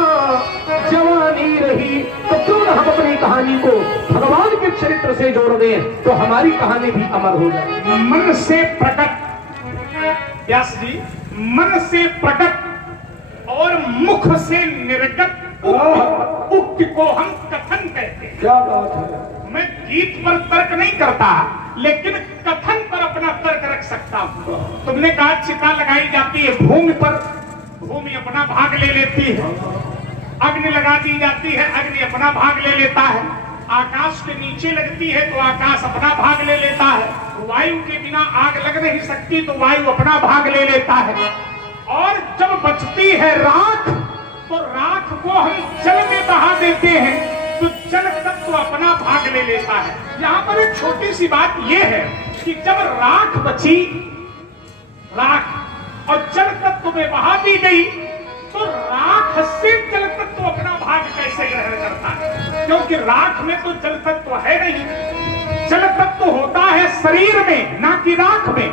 जवानी रही। तो क्यों ना हम अपनी कहानी को भगवान के चरित्र से जोड़ दें, तो हमारी कहानी भी अमर हो जाए। मन से प्रकट व्यास जी, मन से प्रकट और मुख से निर्गत उक्ति को हम कथन कहते हैं। क्या बात है। मैं गीत पर तर्क नहीं करता, लेकिन कथन पर अपना तर्क रख सकता हूं। तुमने कहा चिता लगाई जाती है भूमि पर, भूमि अपना भाग ले लेती है। अग्नि लगा दी जाती है, अग्नि अपना भाग ले लेता है। आकाश के नीचे लगती है तो आकाश अपना भाग ले लेता है। वायु के बिना आग लग नहीं सकती तो वायु अपना भाग ले लेता है। और जब बचती है राख, तो राख को हम जल में बहा देते हैं तो जल तत्व अपना भाग ले लेता है। यहाँ पर एक छोटी सी बात यह है कि जब राख बची, राख और जल तत्व में बहा दी गई, तो राख से जल तत्व अपना भाग कैसे ग्रहण करता है? क्योंकि राख में तो जल तत्व है नहीं, जल तत्व होता है शरीर में, ना कि राख में।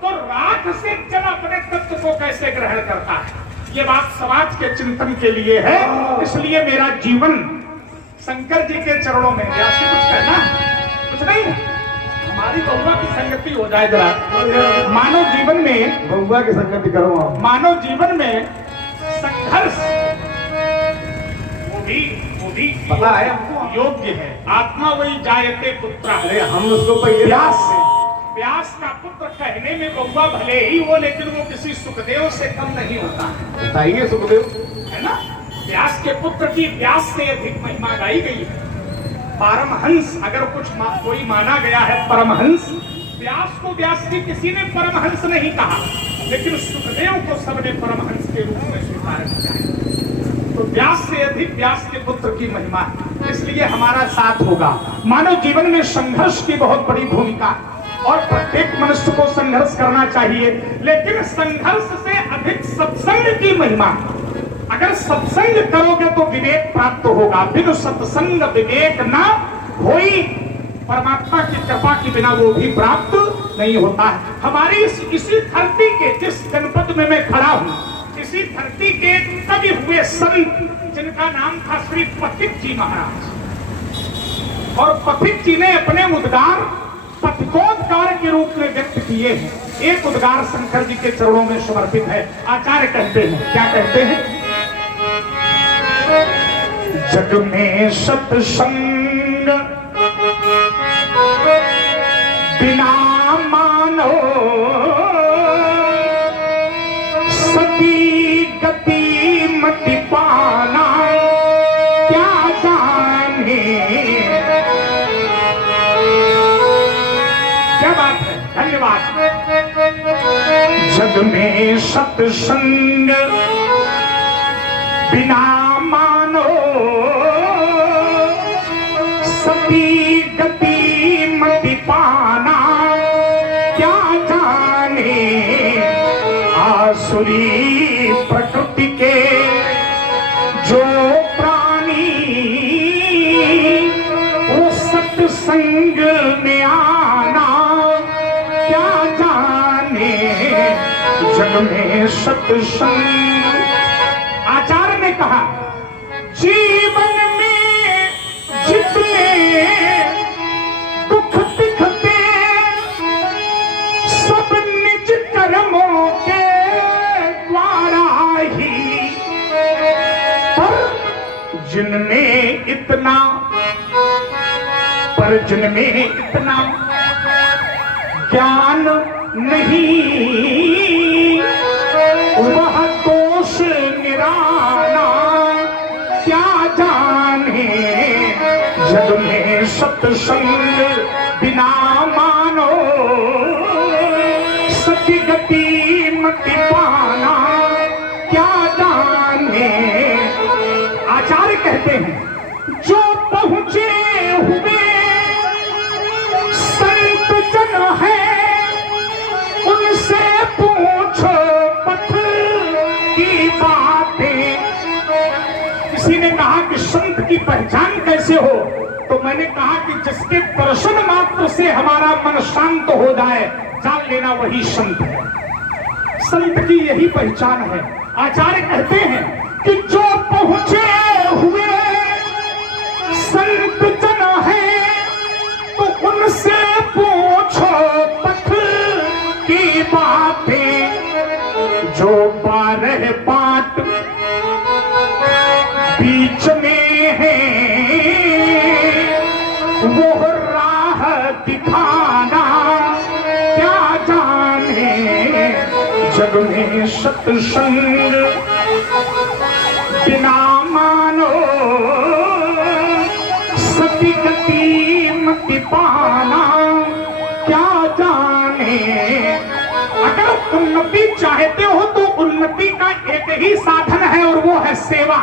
तो राख से जल अपने तत्व को कैसे ग्रहण करता है? ये बात समाज के चिंतन के लिए है। इसलिए मेरा जीवन शंकर जी के चरणों में। व्यास जी कुछ कहना? कुछ नहीं, हमारी बउआ की संगति हो जाए जरा। मानव जीवन में, बउआ की संगति करो आप। मानव जीवन में संघर्ष वो भी पता है हमको, योग्य है। आत्मा वही जायते पुत्र। अरे हम उसको पहले व्यास व्यास का पुत्र कहने में बउआ भले ही हो, लेकिन वो किसी सुखदेव से कम नहीं होता है। बताइए सुखदेव, है ना? व्यास के पुत्र की व्यास से अधिक महिमा गाई गई है। परमहंस अगर कोई माना गया है परमहंस, व्यास को व्यास जी किसी ने परमहंस नहीं कहा, लेकिन सुखदेव को सबने परमहंस के रूप में स्वीकार किया है। तो व्यास से अधिक व्यास के पुत्र की महिमा है, इसलिए हमारा साथ होगा। मानव जीवन में संघर्ष की बहुत बड़ी भूमिका है और प्रत्येक मनुष्य को संघर्ष करना चाहिए, लेकिन संघर्ष से अधिक सत्संग की महिमा। अगर सत्संग करोगे तो विवेक प्राप्त होगा। बिनु सत्संग विवेक ना होई, परमात्मा की कृपा के बिना वो भी प्राप्त नहीं होता है। हमारी इसी धरती के, जिस जनपद में मैं खड़ा हूँ, इसी धरती के कवि हुए संत जिनका नाम था श्री पथिक जी महाराज, और पथिक जी ने अपने उद्गार पथिकोद्गार के रूप में व्यक्त किए हैं। एक उद्गार शंकर जी के चरणों में समर्पित है। आचार्य कहते हैं, क्या कहते हैं? जग में सत्संग बिना मानो सती गति मति पाना, क्या जाने। क्या बात है, धन्यवाद। जग में सत्संग बिना मानो सती गति मति पाना, क्या जाने आसुरी प्रकृति के जो प्राणी, वो सत्संग में आना, क्या जाने जग में सत्संग। आचार्य ने कहा, जीवन में जितने दुख दिखते सब निज कर्मों के द्वारा ही, पर जिनमें इतना ज्ञान नहीं, वह दोष निराना, क्या जाने जग में सत्संग बिना मानो सती गति मति पाना, क्या जाने। आचार्य कहते हैं, जो पहुंचे हुए संत जन है, उनसे पूछो पथ की बातें। किसी ने कहा कि संत की पहचान कैसे हो, तो मैंने कहा कि जिसके दर्शन मात्र से हमारा मन शांत हो जाए, जान लेना वही संत है। संत की यही पहचान है। आचार्य कहते हैं कि जो पहुंचे हुए संत जन है, तो उनसे पूछो पथ की बातें। बीच में है वो राह दिखाना, क्या जाने जग में सत्संग बिना मानो सती गति मति पाना, क्या जाने। अगर उन्नति चाहते हो तो उन्नति का एक ही साधन है और वो है सेवा।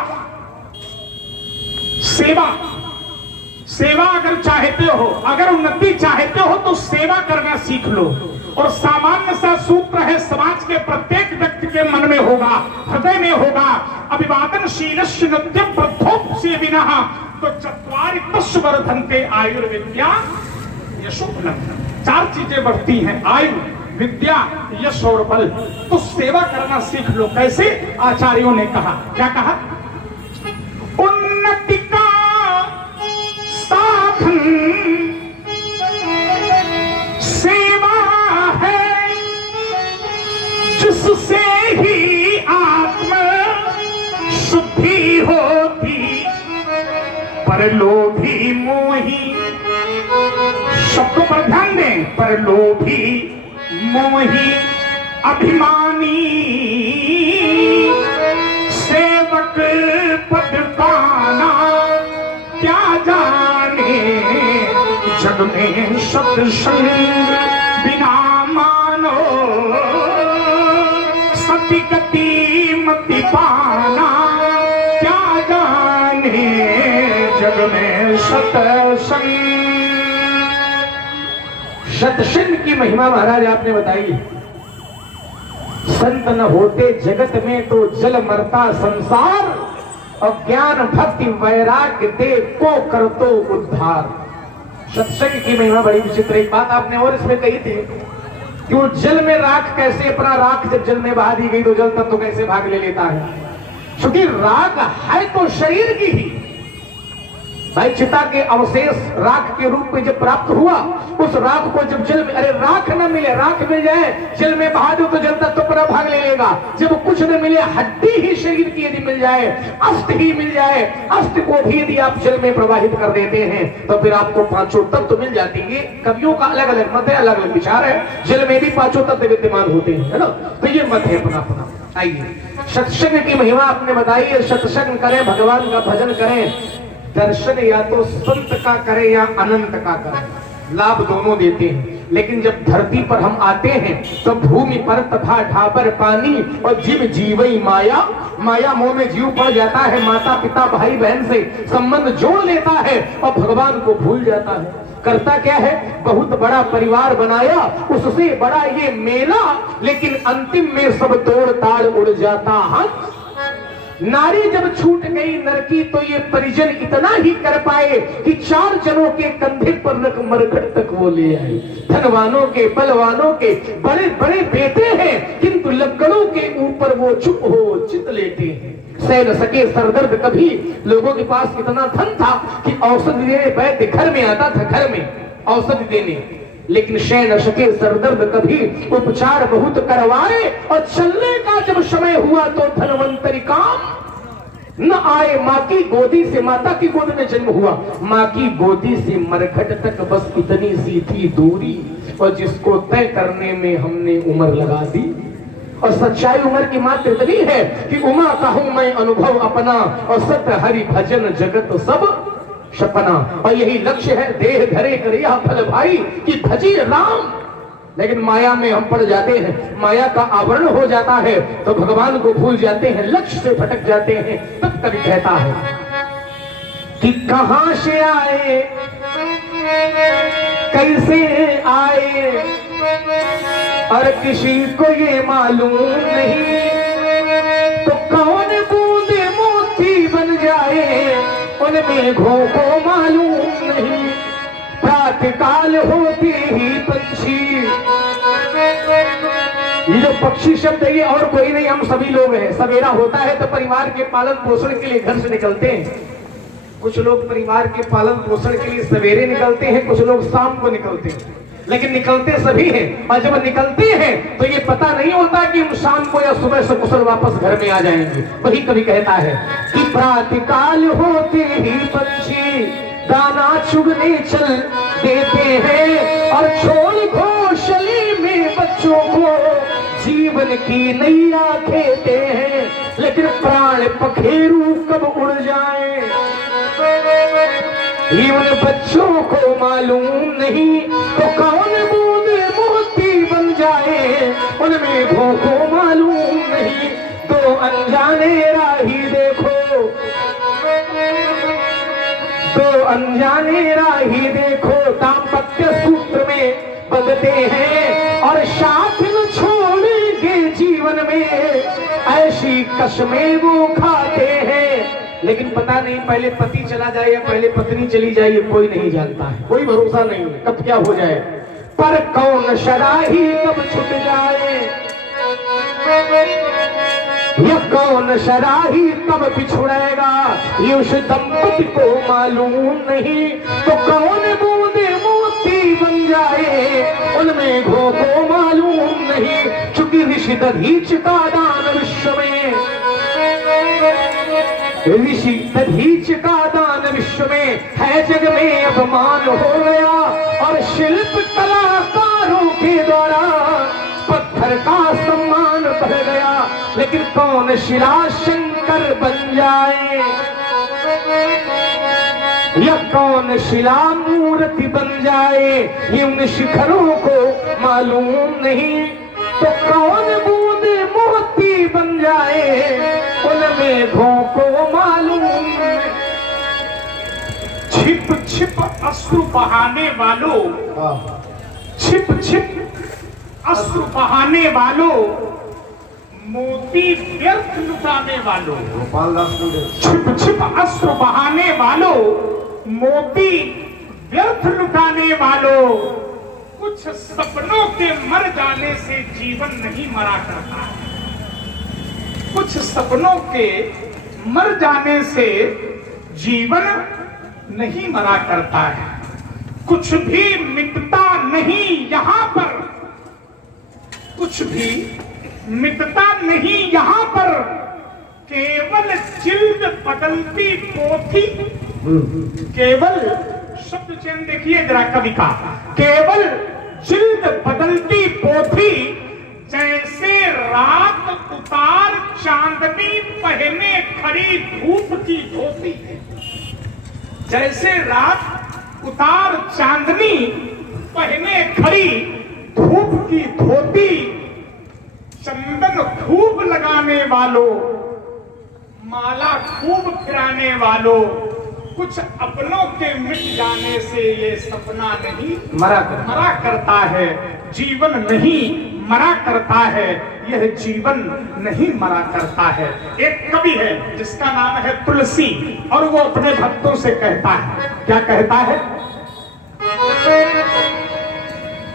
सेवा सेवा अगर चाहते हो, अगर उन्नति चाहते हो तो सेवा करना सीख लो। और सामान्य सा सूत्र है, समाज के प्रत्येक व्यक्ति के मन में होगा, हृदय में होगा, अभिवादनशीलस्य नित्यं वृद्धोप्स्य विनः तो चत्वारि तस्य वर्धन्ते आयुर्विद्या यशोबलं। चार चीजें बढ़ती हैं, आयु, विद्या, यश और बल। तो सेवा करना सीख लो। कैसे? आचार्यों ने कहा, क्या कहा? उन्नति का साधन सेवा है, जिससे ही आत्म शुद्धि होती। पर लोभी मोही, शब्दों पर ध्यान दें, पर लोभी मोही अभिमानी सेवक पद पाना, क्या जाने जग में सत्संग बिना मानो सती गति मति पाना, क्या जाने जग में सत्संग। सत्संग की महिमा महाराज आपने बताई। संत न होते जगत में तो जल मरता संसार, और ज्ञान भक्ति वैराग्य दे को कर तो उद्धार। सत्संग की महिमा बड़ी विचित्र। एक बात आपने और इसमें कही थी कि वो जल में राख कैसे, अपना राख जब जल में बहा दी गई तो जल तब तो कैसे भाग ले लेता है। क्योंकि राख है तो शरीर की ही। भाई चिता के अवशेष राख के रूप में जब प्राप्त हुआ, उस राख को जब जल में, अरे राख न मिले, राख मिल जाए जल में बहा दो तो जल तत्व पर भाग ले लेगा। जब कुछ न मिले, हड्डी ही शरीर की यदि मिल जाए, अस्थि ही मिल जाए, अस्थि को भी यदि आप जल में प्रवाहित कर देते हैं तो फिर आपको पांचों तत्व मिल जाती है। कवियों का अलग अलग मत है, अलग अलग विचार है। जल में भी पांचों तत्व विद्यमान होते हैं, है ना। तो ये मत है अपना अपना। आइए, सत्संग की महिमा आपने बताई है। सत्संग करें, भगवान का भजन करें। दर्शन या तो संत का करें या अनंत का करें, लाभ दोनों देते हैं। लेकिन जब धरती पर हम आते हैं तो भूमि पर तथा ढाबर पानी और जीव जीवई माया, माया मोह में जीव पड़ जाता है, माता पिता भाई बहन से संबंध जोड़ लेता है और भगवान को भूल जाता है। करता क्या है? बहुत बड़ा परिवार बनाया, उससे बड़ा ये मेला, लेकिन अंतिम में सब तोड़ ताड़ उड़ जाता हंस। नारी जब छूट गई नर की तो ये परिजन इतना ही कर पाए कि 4 जनों के कंधे पर रख मरघट तक वो ले आए। धनवानों के, बलवानों के बड़े बड़े बेटे हैं, किंतु लक्कड़ों के ऊपर वो चुप हो चित लेते हैं। सह न सके सरदर्द कभी। लोगों के पास इतना धन था कि औषधि देने वैद्य घर में आता था, घर में औषधि देने, लेकिन सह न सके सरदर्द कभी। उपचार बहुत करवाए और चलने का जब समय हुआ तो धनवंतरी काम न आए। माँ की गोदी से, माता की गोद में जन्म हुआ, माँ की गोदी से मरघट तक बस इतनी सी थी दूरी, और जिसको तय करने में हमने उम्र लगा दी। और सच्चाई उम्र की मात्र इतनी है कि उमा कहूं मैं अनुभव अपना, और सत्य हरि भजन जगत सब सपना। और यही लक्ष्य है, देह धरे करिया फल भाई कि भजी राम। लेकिन माया में हम पड़ जाते हैं, माया का आवरण हो जाता है तो भगवान को भूल जाते हैं, लक्ष्य से भटक जाते हैं। तब कभी कहता है कि कहां से आए, कैसे आए, और किसी को ये मालूम नहीं। तो कौन बूंदे मोती बन जाए, उन मेघों को मालूम नहीं। प्रातःकाल होते ही पंछी, ये जो पक्षी शब्द है ये और कोई नहीं, हम सभी लोग हैं। सवेरा होता है तो परिवार के पालन पोषण के लिए घर से निकलते हैं। कुछ लोग परिवार के पालन पोषण के लिए सवेरे निकलते हैं, कुछ लोग शाम को निकलते हैं। लेकिन निकलते सभी हैं। और जब निकलते हैं तो ये पता नहीं होता कि हम शाम को या सुबह से कुशल वापस घर में आ जाएंगे। वही कवि कहता है कि प्रातःकाल होते ही पक्षी दाना चुगने चल देते हैं और छोड़ घोंसले में बच्चों को जीवन की नैया खेते हैं। लेकिन प्राण पखेरु कब उड़ जाए ये उन बच्चों को मालूम नहीं, तो कौन बूंद मोती बन जाए उनमें को मालूम नहीं। दो अनजाने राही देखो, दो अनजाने राही देखो दाम्पत्य सूत्र में बंधते हैं और साथ न छोड़ेंगे जीवन में ऐसी कसमें वो खाते हैं। लेकिन पता नहीं पहले पति चला जाए या पहले पत्नी चली जाए, ये कोई नहीं जानता है, कोई भरोसा नहीं है कब क्या हो जाए। पर कौन शराही कब छूट जाए, यह कौन शराही कब बिछुड़ेगा ये उस दंपति को मालूम नहीं। तो कौन बूंदे मोती बन जाए उनमें घो को मालूम नहीं। चूंकि ऋषि दधीच का दान विश्व में, ऋषि दधीच का दान विश्व में है जग में अपमान हो गया और शिल्प कलाकारों के द्वारा पत्थर का सम्मान बढ़ गया। लेकिन कौन शिला शंकर बन जाए या कौन शिला मूर्ति बन जाए ये उन शिखरों को मालूम नहीं। तो कौन बूंद मोती बन जाए उनमें घों को मालूम नहीं। छिप छिप अश्रु बहाने वालों, छिप छिप अश्रु बहाने वालों, मोती व्यर्थ लुटाने वालों, छिप छिप अश्रु बहाने वालों, मोती व्यर्थ लुटाने वालों। कुछ सपनों के मर जाने से जीवन नहीं मरा करता है, कुछ सपनों के मर जाने से जीवन नहीं मरा करता है। कुछ भी मिटता नहीं यहाँ पर, कुछ भी मिटता नहीं यहाँ पर, केवल जिल्द बदलती पोथी, केवल शब्द चयन देखिए जरा कवि का, केवल जिल्द बदलती पोथी जैसे रात उतार चांदनी पहने खड़ी धूप की धोती। जैसे रात उतार चांदनी पहने खड़ी धूप की धोती। चंदन खूब लगाने वालों, माला खूब फिराने वालों, कुछ अपनों के मिट जाने से ये सपना नहीं मरा करता है, जीवन नहीं मरा करता है, यह जीवन नहीं मरा करता है। एक कवि है जिसका नाम है तुलसी और वो अपने भक्तों से कहता है, क्या कहता है?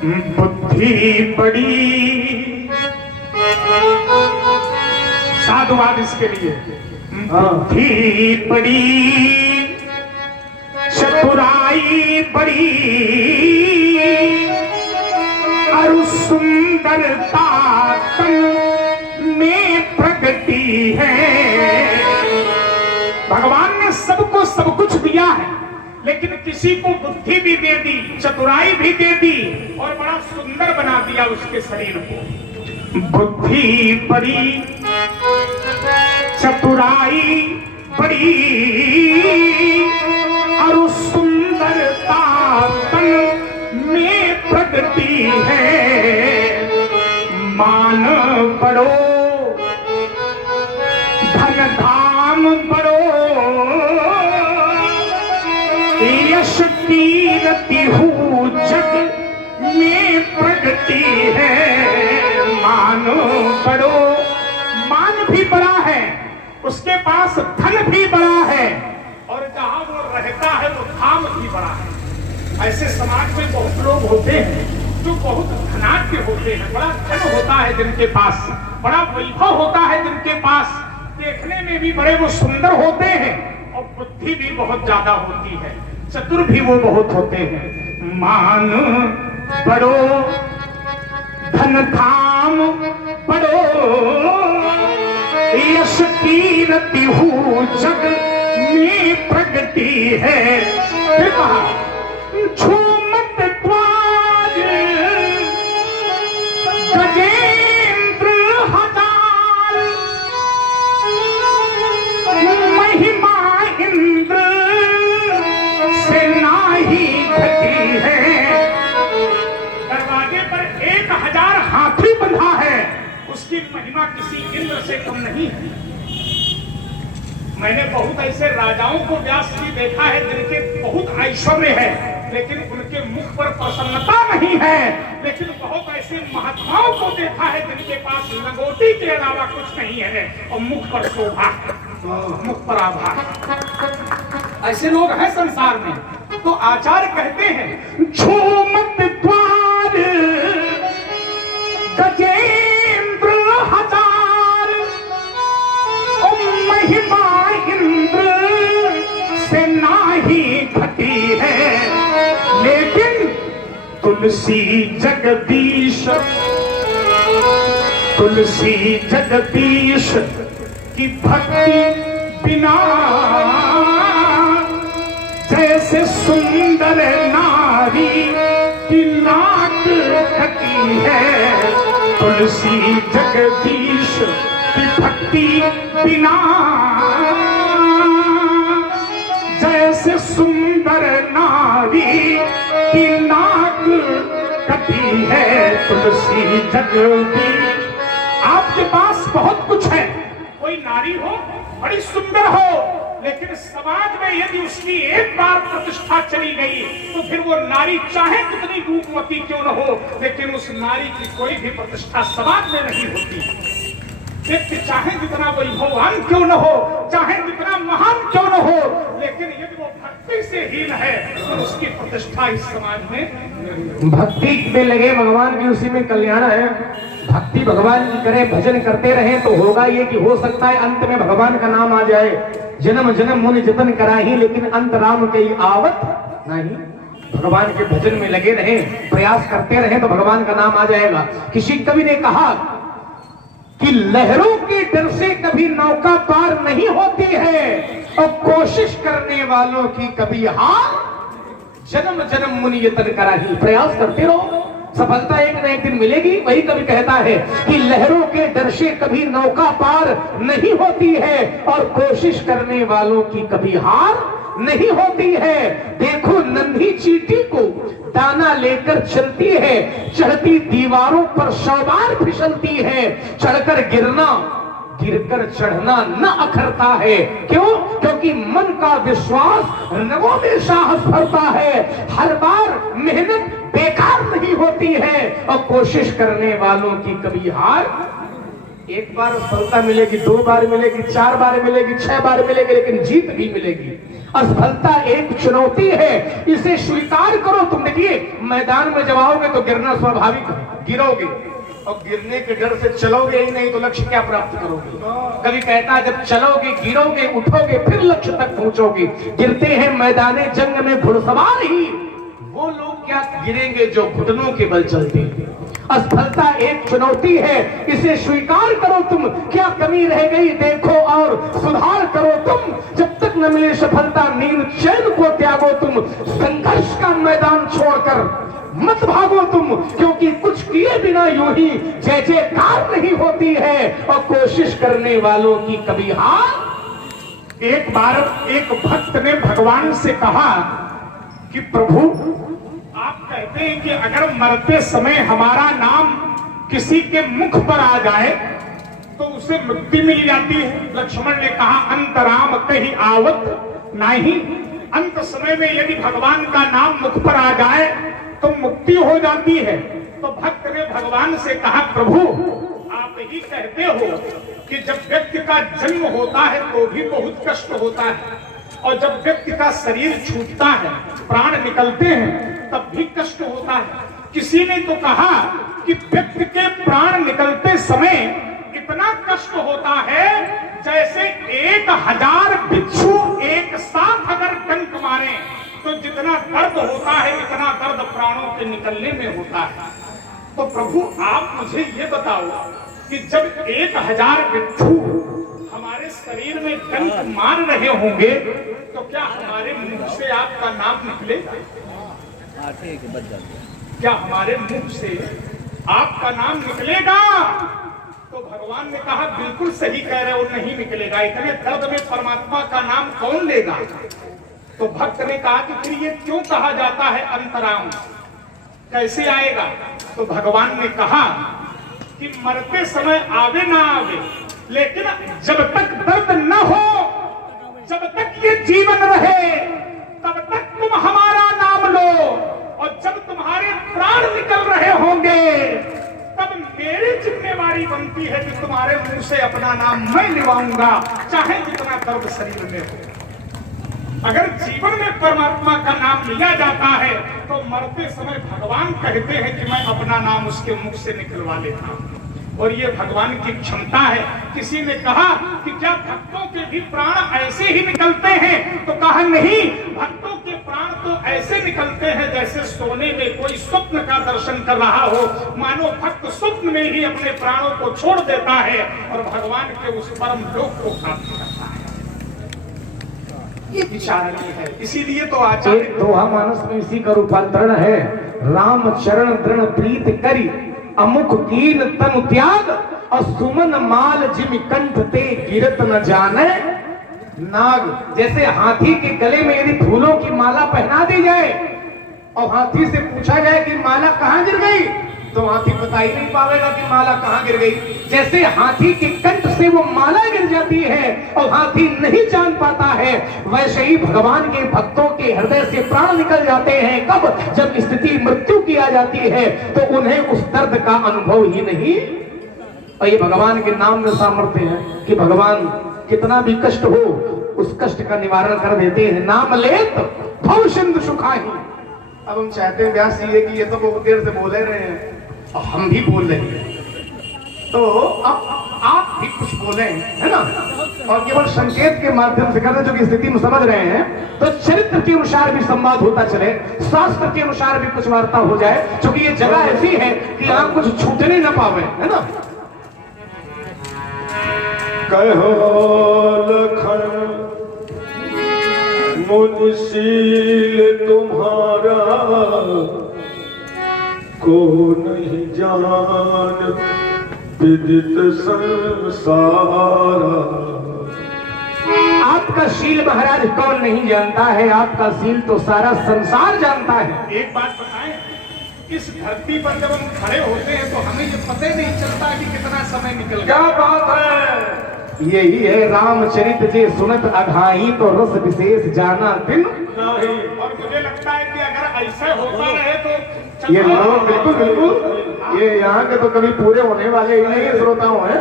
बुद्धि बड़ी, साधुवाद इसके लिए, बुद्धि बड़ी चतुराई बड़ी और सुंदरता तन में प्रगति है। भगवान ने सबको सब कुछ दिया है, लेकिन किसी को बुद्धि भी दे दी, चतुराई भी दे दी और बड़ा सुंदर बना दिया उसके शरीर को। बुद्धि बड़ी चतुराई बड़ी और सुंदरता तन में प्रगति है। मान बड़ो धन धाम बड़ो, यश कीर्ति हूँ जग में प्रगति है। मान बड़ो, मान भी बड़ा है, उसके पास धन भी बड़ा है और जहां वो रहता है वो धाम भी बड़ा है। ऐसे समाज में बहुत लोग होते हैं जो बहुत धनाढ्य होते हैं, बड़ा धन होता है जिनके पास, बड़ा वैभव होता है जिनके पास, देखने में भी बड़े वो सुंदर होते हैं और बुद्धि भी बहुत ज्यादा होती है, चतुर भी वो बहुत होते हैं। मान बड़ो धन धाम बड़ो यश कीर्ति हूँ जग में प्रगति है। फिर कहा झूमत द्वार गजेंद्र हजार महिमा इंद्र से नाही घटी है। दरवाजे पर 1000 हाथी बंधा है, उसकी महिमा किसी इंद्र से कम नहीं है। मैंने बहुत ऐसे राजाओं को व्यास जी देखा है जिनके बहुत ऐश्वर्य है, लेकिन उनके मुख पर प्रसन्नता नहीं है। लेकिन बहुत ऐसे महात्माओं को देखा है जिनके पास लंगोटी के अलावा कुछ नहीं है और मुख पर शोभा, मुख पर आभा। ऐसे लोग हैं संसार में। तो आचार्य कहते हैं झूमत द्वार गजेंद्र हजार महिमा इंद्र से नाही घटी है। लेकिन तुलसी जगदीश की भक्ति बिना जैसे सुंदर नारी की नाक कटी है। तुलसी जगदीश की भक्ति बिना जैसे सुंदर नारी की नाक कटी है। तुलसी जगदीश, आपके पास बहुत कुछ है, कोई नारी हो बड़ी सुंदर हो, लेकिन समाज में यदि उसकी एक बार प्रतिष्ठा चली गई तो फिर वो नारी चाहे कितनी रूपवती क्यों न हो, लेकिन उस नारी की कोई भी प्रतिष्ठा समाज में नहीं होती। व्यक्ति चाहे जितना वैभवान क्यों न हो, चाहे जितना महान क्यों न हो, लेकिन यदि वो भक्ति से हीन है तो उसकी प्रतिष्ठा इस समाज में। भक्ति में लगे भगवान की, उसी में कल्याण है। भक्ति भगवान की करें, भजन करते रहें तो होगा ये कि हो सकता है अंत में भगवान का नाम आ जाए। जन्म जन्म मुनि जतन कराही, लेकिन अंत राम की आवत नहीं। भगवान के भजन में लगे रहें, प्रयास करते रहें तो भगवान का नाम आ जाएगा। किसी कवि ने कहा कि लहरों के डर से कभी नौका पार नहीं होती है और कोशिश करने वालों की कभी हार जन्म जन्म मुनि यतन कराही। प्रयास करते रहो, सफलता एक न एक दिन मिलेगी। वही कवि कहता है कि लहरों के डर से कभी नौका पार नहीं होती है और कोशिश करने वालों की कभी हार नहीं होती है। देखो नन्ही चींटी को दाना लेकर चलती है, चढ़ती दीवारों पर 100 बार फिसलती है। चढ़कर गिरना, गिरकर चढ़ना न अखरता है। क्यों? क्योंकि मन का विश्वास रगों में साहस भरता है। हर बार मेहनत बेकार नहीं होती है और कोशिश करने वालों की कभी हार। एक बार सफलता मिलेगी, 2 बार मिलेगी, 4 बार मिलेगी, 6 बार मिलेगी, लेकिन जीत भी मिलेगी। असफलता एक चुनौती है, इसे स्वीकार करो। तुम देखिए मैदान में जब आओगे तो गिरना स्वाभाविक है, गिरोगे और गिरने के डर से चलोगे ही नहीं तो लक्ष्य क्या प्राप्त करोगे। कभी कहता है जब चलोगे, गिरोगे, उठोगे, फिर लक्ष्य तक पहुंचोगे। गिरते हैं मैदाने जंग में घुड़सवार ही, वो लोग क्या गिरेंगे जो घुटनों के बल चलते हैं। असफलता एक चुनौती है, इसे स्वीकार करो। तुम क्या कमी रह गई देखो और सुधार करो। तुम जब तक न मिले सफलता नींद चैन को त्यागो। तुम संघर्ष का मैदान छोड़कर मत भागो तुम, क्योंकि कुछ किए बिना यूं ही जय जयकार नहीं होती है और कोशिश करने वालों की कभी हार। एक बार एक भक्त ने भगवान से कहा कि प्रभु आप कहते हैं कि अगर मरते समय हमारा नाम किसी के मुख पर आ जाए तो उसे मुक्ति मिल जाती है। लक्ष्मण ने कहा अंतराम कहीं आवत नहीं। अंत समय में यदि भगवान का नाम मुख पर आ जाए तो मुक्ति हो जाती है। तो भक्त ने भगवान से कहा प्रभु आप ही कहते हो कि जब व्यक्ति का जन्म होता है तो भी बहुत कष्ट होता है, और जब व्यक्ति का शरीर छूटता है, प्राण निकलते हैं, तब भी कष्ट होता है। किसी ने तो कहा कि व्यक्ति के प्राण निकलते समय इतना कष्ट होता है जैसे 1000 बिच्छू एक साथ अगर डंक मारे तो जितना इतना दर्द होता है, इतना दर्द प्राणों के निकलने में होता है। तो प्रभु आप मुझे ये बताओ कि जब 1000 बिच्छू हमारे शरीर में डंक मार रहे होंगे तो क्या हमारे मुंह से आपका नाम निकलेगा? क्या हमारे मुंह से आपका नाम निकलेगा? तो भगवान ने कहा बिल्कुल सही कह रहे हो, नहीं निकलेगा। इतने दर्द में परमात्मा का नाम कौन लेगा? तो भक्त ने कहा कि फिर ये क्यों कहा जाता है अंतराम, कैसे आएगा? तो भगवान ने कहा कि मरते समय आवे ना आवे, लेकिन जब तक दर्द न हो, जब तक ये जीवन रहे, तब तक तुम हमारा नाम लो, और जब तुम्हारे प्राण निकल रहे होंगे तब मेरी जिम्मेवारी बनती है कि तुम्हारे मुंह से अपना नाम मैं निभाऊंगा, चाहे जितना दर्द शरीर में हो। अगर जीवन में परमात्मा का नाम लिया जाता है तो मरते समय भगवान कहते हैं कि मैं अपना नाम उसके मुख से निकलवा लेता हूं, और ये भगवान की क्षमता है। किसी ने कहा कि क्या भक्तों के भी प्राण ऐसे ही निकलते हैं? तो कहा नहीं, भक्तों के प्राण तो ऐसे निकलते हैं जैसे सोने में कोई स्वप्न का दर्शन कर रहा हो, मानो भक्त स्वप्न में ही अपने प्राणों को छोड़ देता है और भगवान के उस परम लोक को प्राप्त करता है। ये विचारणीय है। इसीलिए तो आचार्य दोहा मानस में इसी का रूपांतरण है, राम चरण दृढ़ प्रीत करी अमुख कीन तनु त्याग, और सुमन माल जिम कंठ ते गिरत न जाने नाग। जैसे हाथी के गले में यदि फूलों की माला पहना दी जाए और हाथी से पूछा जाए कि माला कहाँ गिर गई, तो हाथी बता ही नहीं पाएगा कि माला कहाँ गिर गई। जैसे हाथी के कंठ से वो माला गिर जाती है और हाथी नहीं जान पाता है, वैसे ही भगवान के भक्तों के हृदय से प्राण निकल जाते हैं। कब? जब स्थिति मृत्यु की आ जाती है तो उन्हें उस दर्द का अनुभव ही नहीं। और ये भगवान के नाम में सामर्थ्य है कि भगवान कितना भी कष्ट हो उस कष्ट का निवारण कर देते हैं। नाम लेत भव सिंधु सुखाही। अब हम चाहते हैं व्यास जी कि ये तो बहुत देर से बोले रहे हैं और हम भी बोल रहे हैं, तो अब आप भी कुछ बोले, है ना, और केवल संकेत के माध्यम से करते जो कि स्थिति में समझ रहे हैं, तो चरित्र के अनुसार भी संवाद होता चले, शास्त्र के अनुसार भी कुछ वार्ता हो जाए, क्योंकि ये जगह ऐसी है कि यहाँ कुछ छूटने न पावे, है ना। कहो लखन मुनिशील तुम्हारा, को नहीं जान विदित संसार। आपका शील महाराज कौन नहीं जानता है, आपका शील तो सारा संसार जानता है। एक बात बताएं, इस धरती पर जब हम खड़े होते हैं तो हमें ये पता ही नहीं चलता कि कितना समय निकल गया। क्या बात है, यही है रामचरित जे सुनत अघाई, तो रस विशेष जाना दिन नहीं। और मुझे लगता है कि अगर ऐसा होता रहे तो ये लोग बिल्कुल बिल्कुल ये यहाँ के तो कभी पूरे होने वाले ही नहीं श्रोताओं हैं।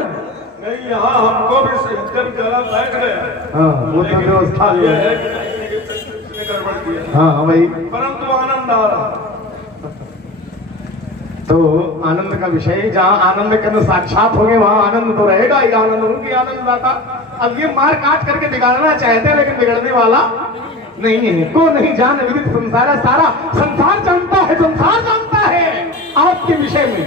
नहीं, यहाँ हमको भी एकदम जरा बैठ रहे हैं। हाँ, वो तो व्यवस्था ये है कि नहीं गड़बड़ किया। हाँ भाई, परंतु आनंद आ रहा। तो आनंद का विषय, जहाँ आनंद के अंदर साक्षात होंगे वहाँ आनंद तो रहेगा ही, आनंद उनकी आनंद दाता। अब ये मार काट करके बिगाड़ना चाहते हैं लेकिन बिगड़ने वाला नहीं है। को नहीं जान विदित संसार, सारा संसार जानता है, संसार जानता है आपके विषय में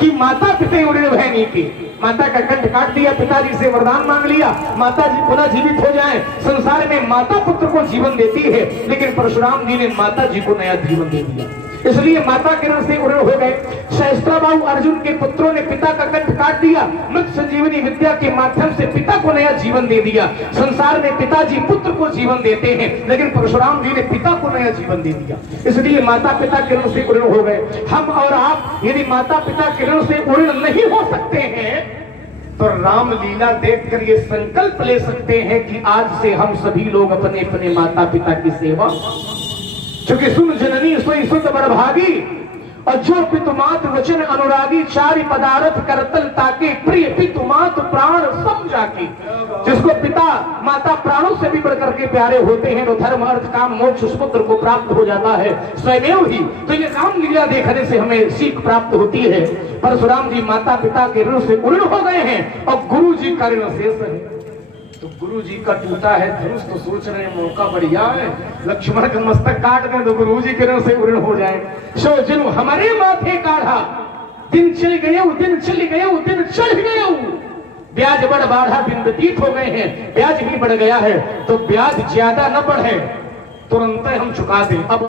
कि माता पिता उड़े बहनी की, माता का कंठ काट दिया, पिताजी से वरदान मांग लिया, माता जी पुनः जीवित हो जाएं। संसार में माता पुत्र को जीवन देती है, लेकिन परशुराम जी ने माता जी को नया जीवन दे दिया, इसलिए माता किरण से उड़े हो गए। सहस्त्राबाहु अर्जुन के पुत्रों ने पिता का कंठ काट दिया, मृत संजीवनी विद्या के माध्यम से पिता को नया जीवन दे दिया। संसार में पिताजी पुत्र को जीवन देते हैं, लेकिन परशुराम जी ने पिता को नया जीवन दे दिया, इसलिए माता पिता किरण से उड़े हो गए। हम और आप यदि माता पिता किरण से उड़े नहीं हो सकते हैं तो राम लीला देखकर ये संकल्प ले सकते हैं कि आज से हम सभी लोग अपने अपने माता पिता की सेवा, क्योंकि सुन जननी सोई सुत बड़भागी, और जो पितुमात वचन अनुरागी, चारि पदार्थ करतल ताके, प्रिय पितुमात प्राण सब जाके। जिसको पिता माता प्राणों से भी बढ़कर के प्यारे होते हैं तो धर्म अर्थ काम मोक्ष उस पुत्र को प्राप्त हो जाता है स्वयं ही। तो ये राम लीला देखने से हमें सीख प्राप्त होती है। परशुराम जी माता पिता के ऋण से उड़ हो गए हैं और गुरु जी का ऋण शेष है। तो गुरु जी का टूटा है धनुष, तो सोच रहे हैं मौका बढ़िया है, लक्ष्मण का मस्तक काट दें तो गुरु जी के रंग से उर्ण हो जाए। सो जिन हमारे माथे काढ़ा, दिन चल गए, दिन चल गए, दिन चढ़ गए, ब्याज बढ़ बाढ़ा, दिन व्यतीत हो गए हैं, ब्याज भी बढ़ गया है, तो ब्याज ज्यादा न बढ़े, तुरंत हम चुका दें। अब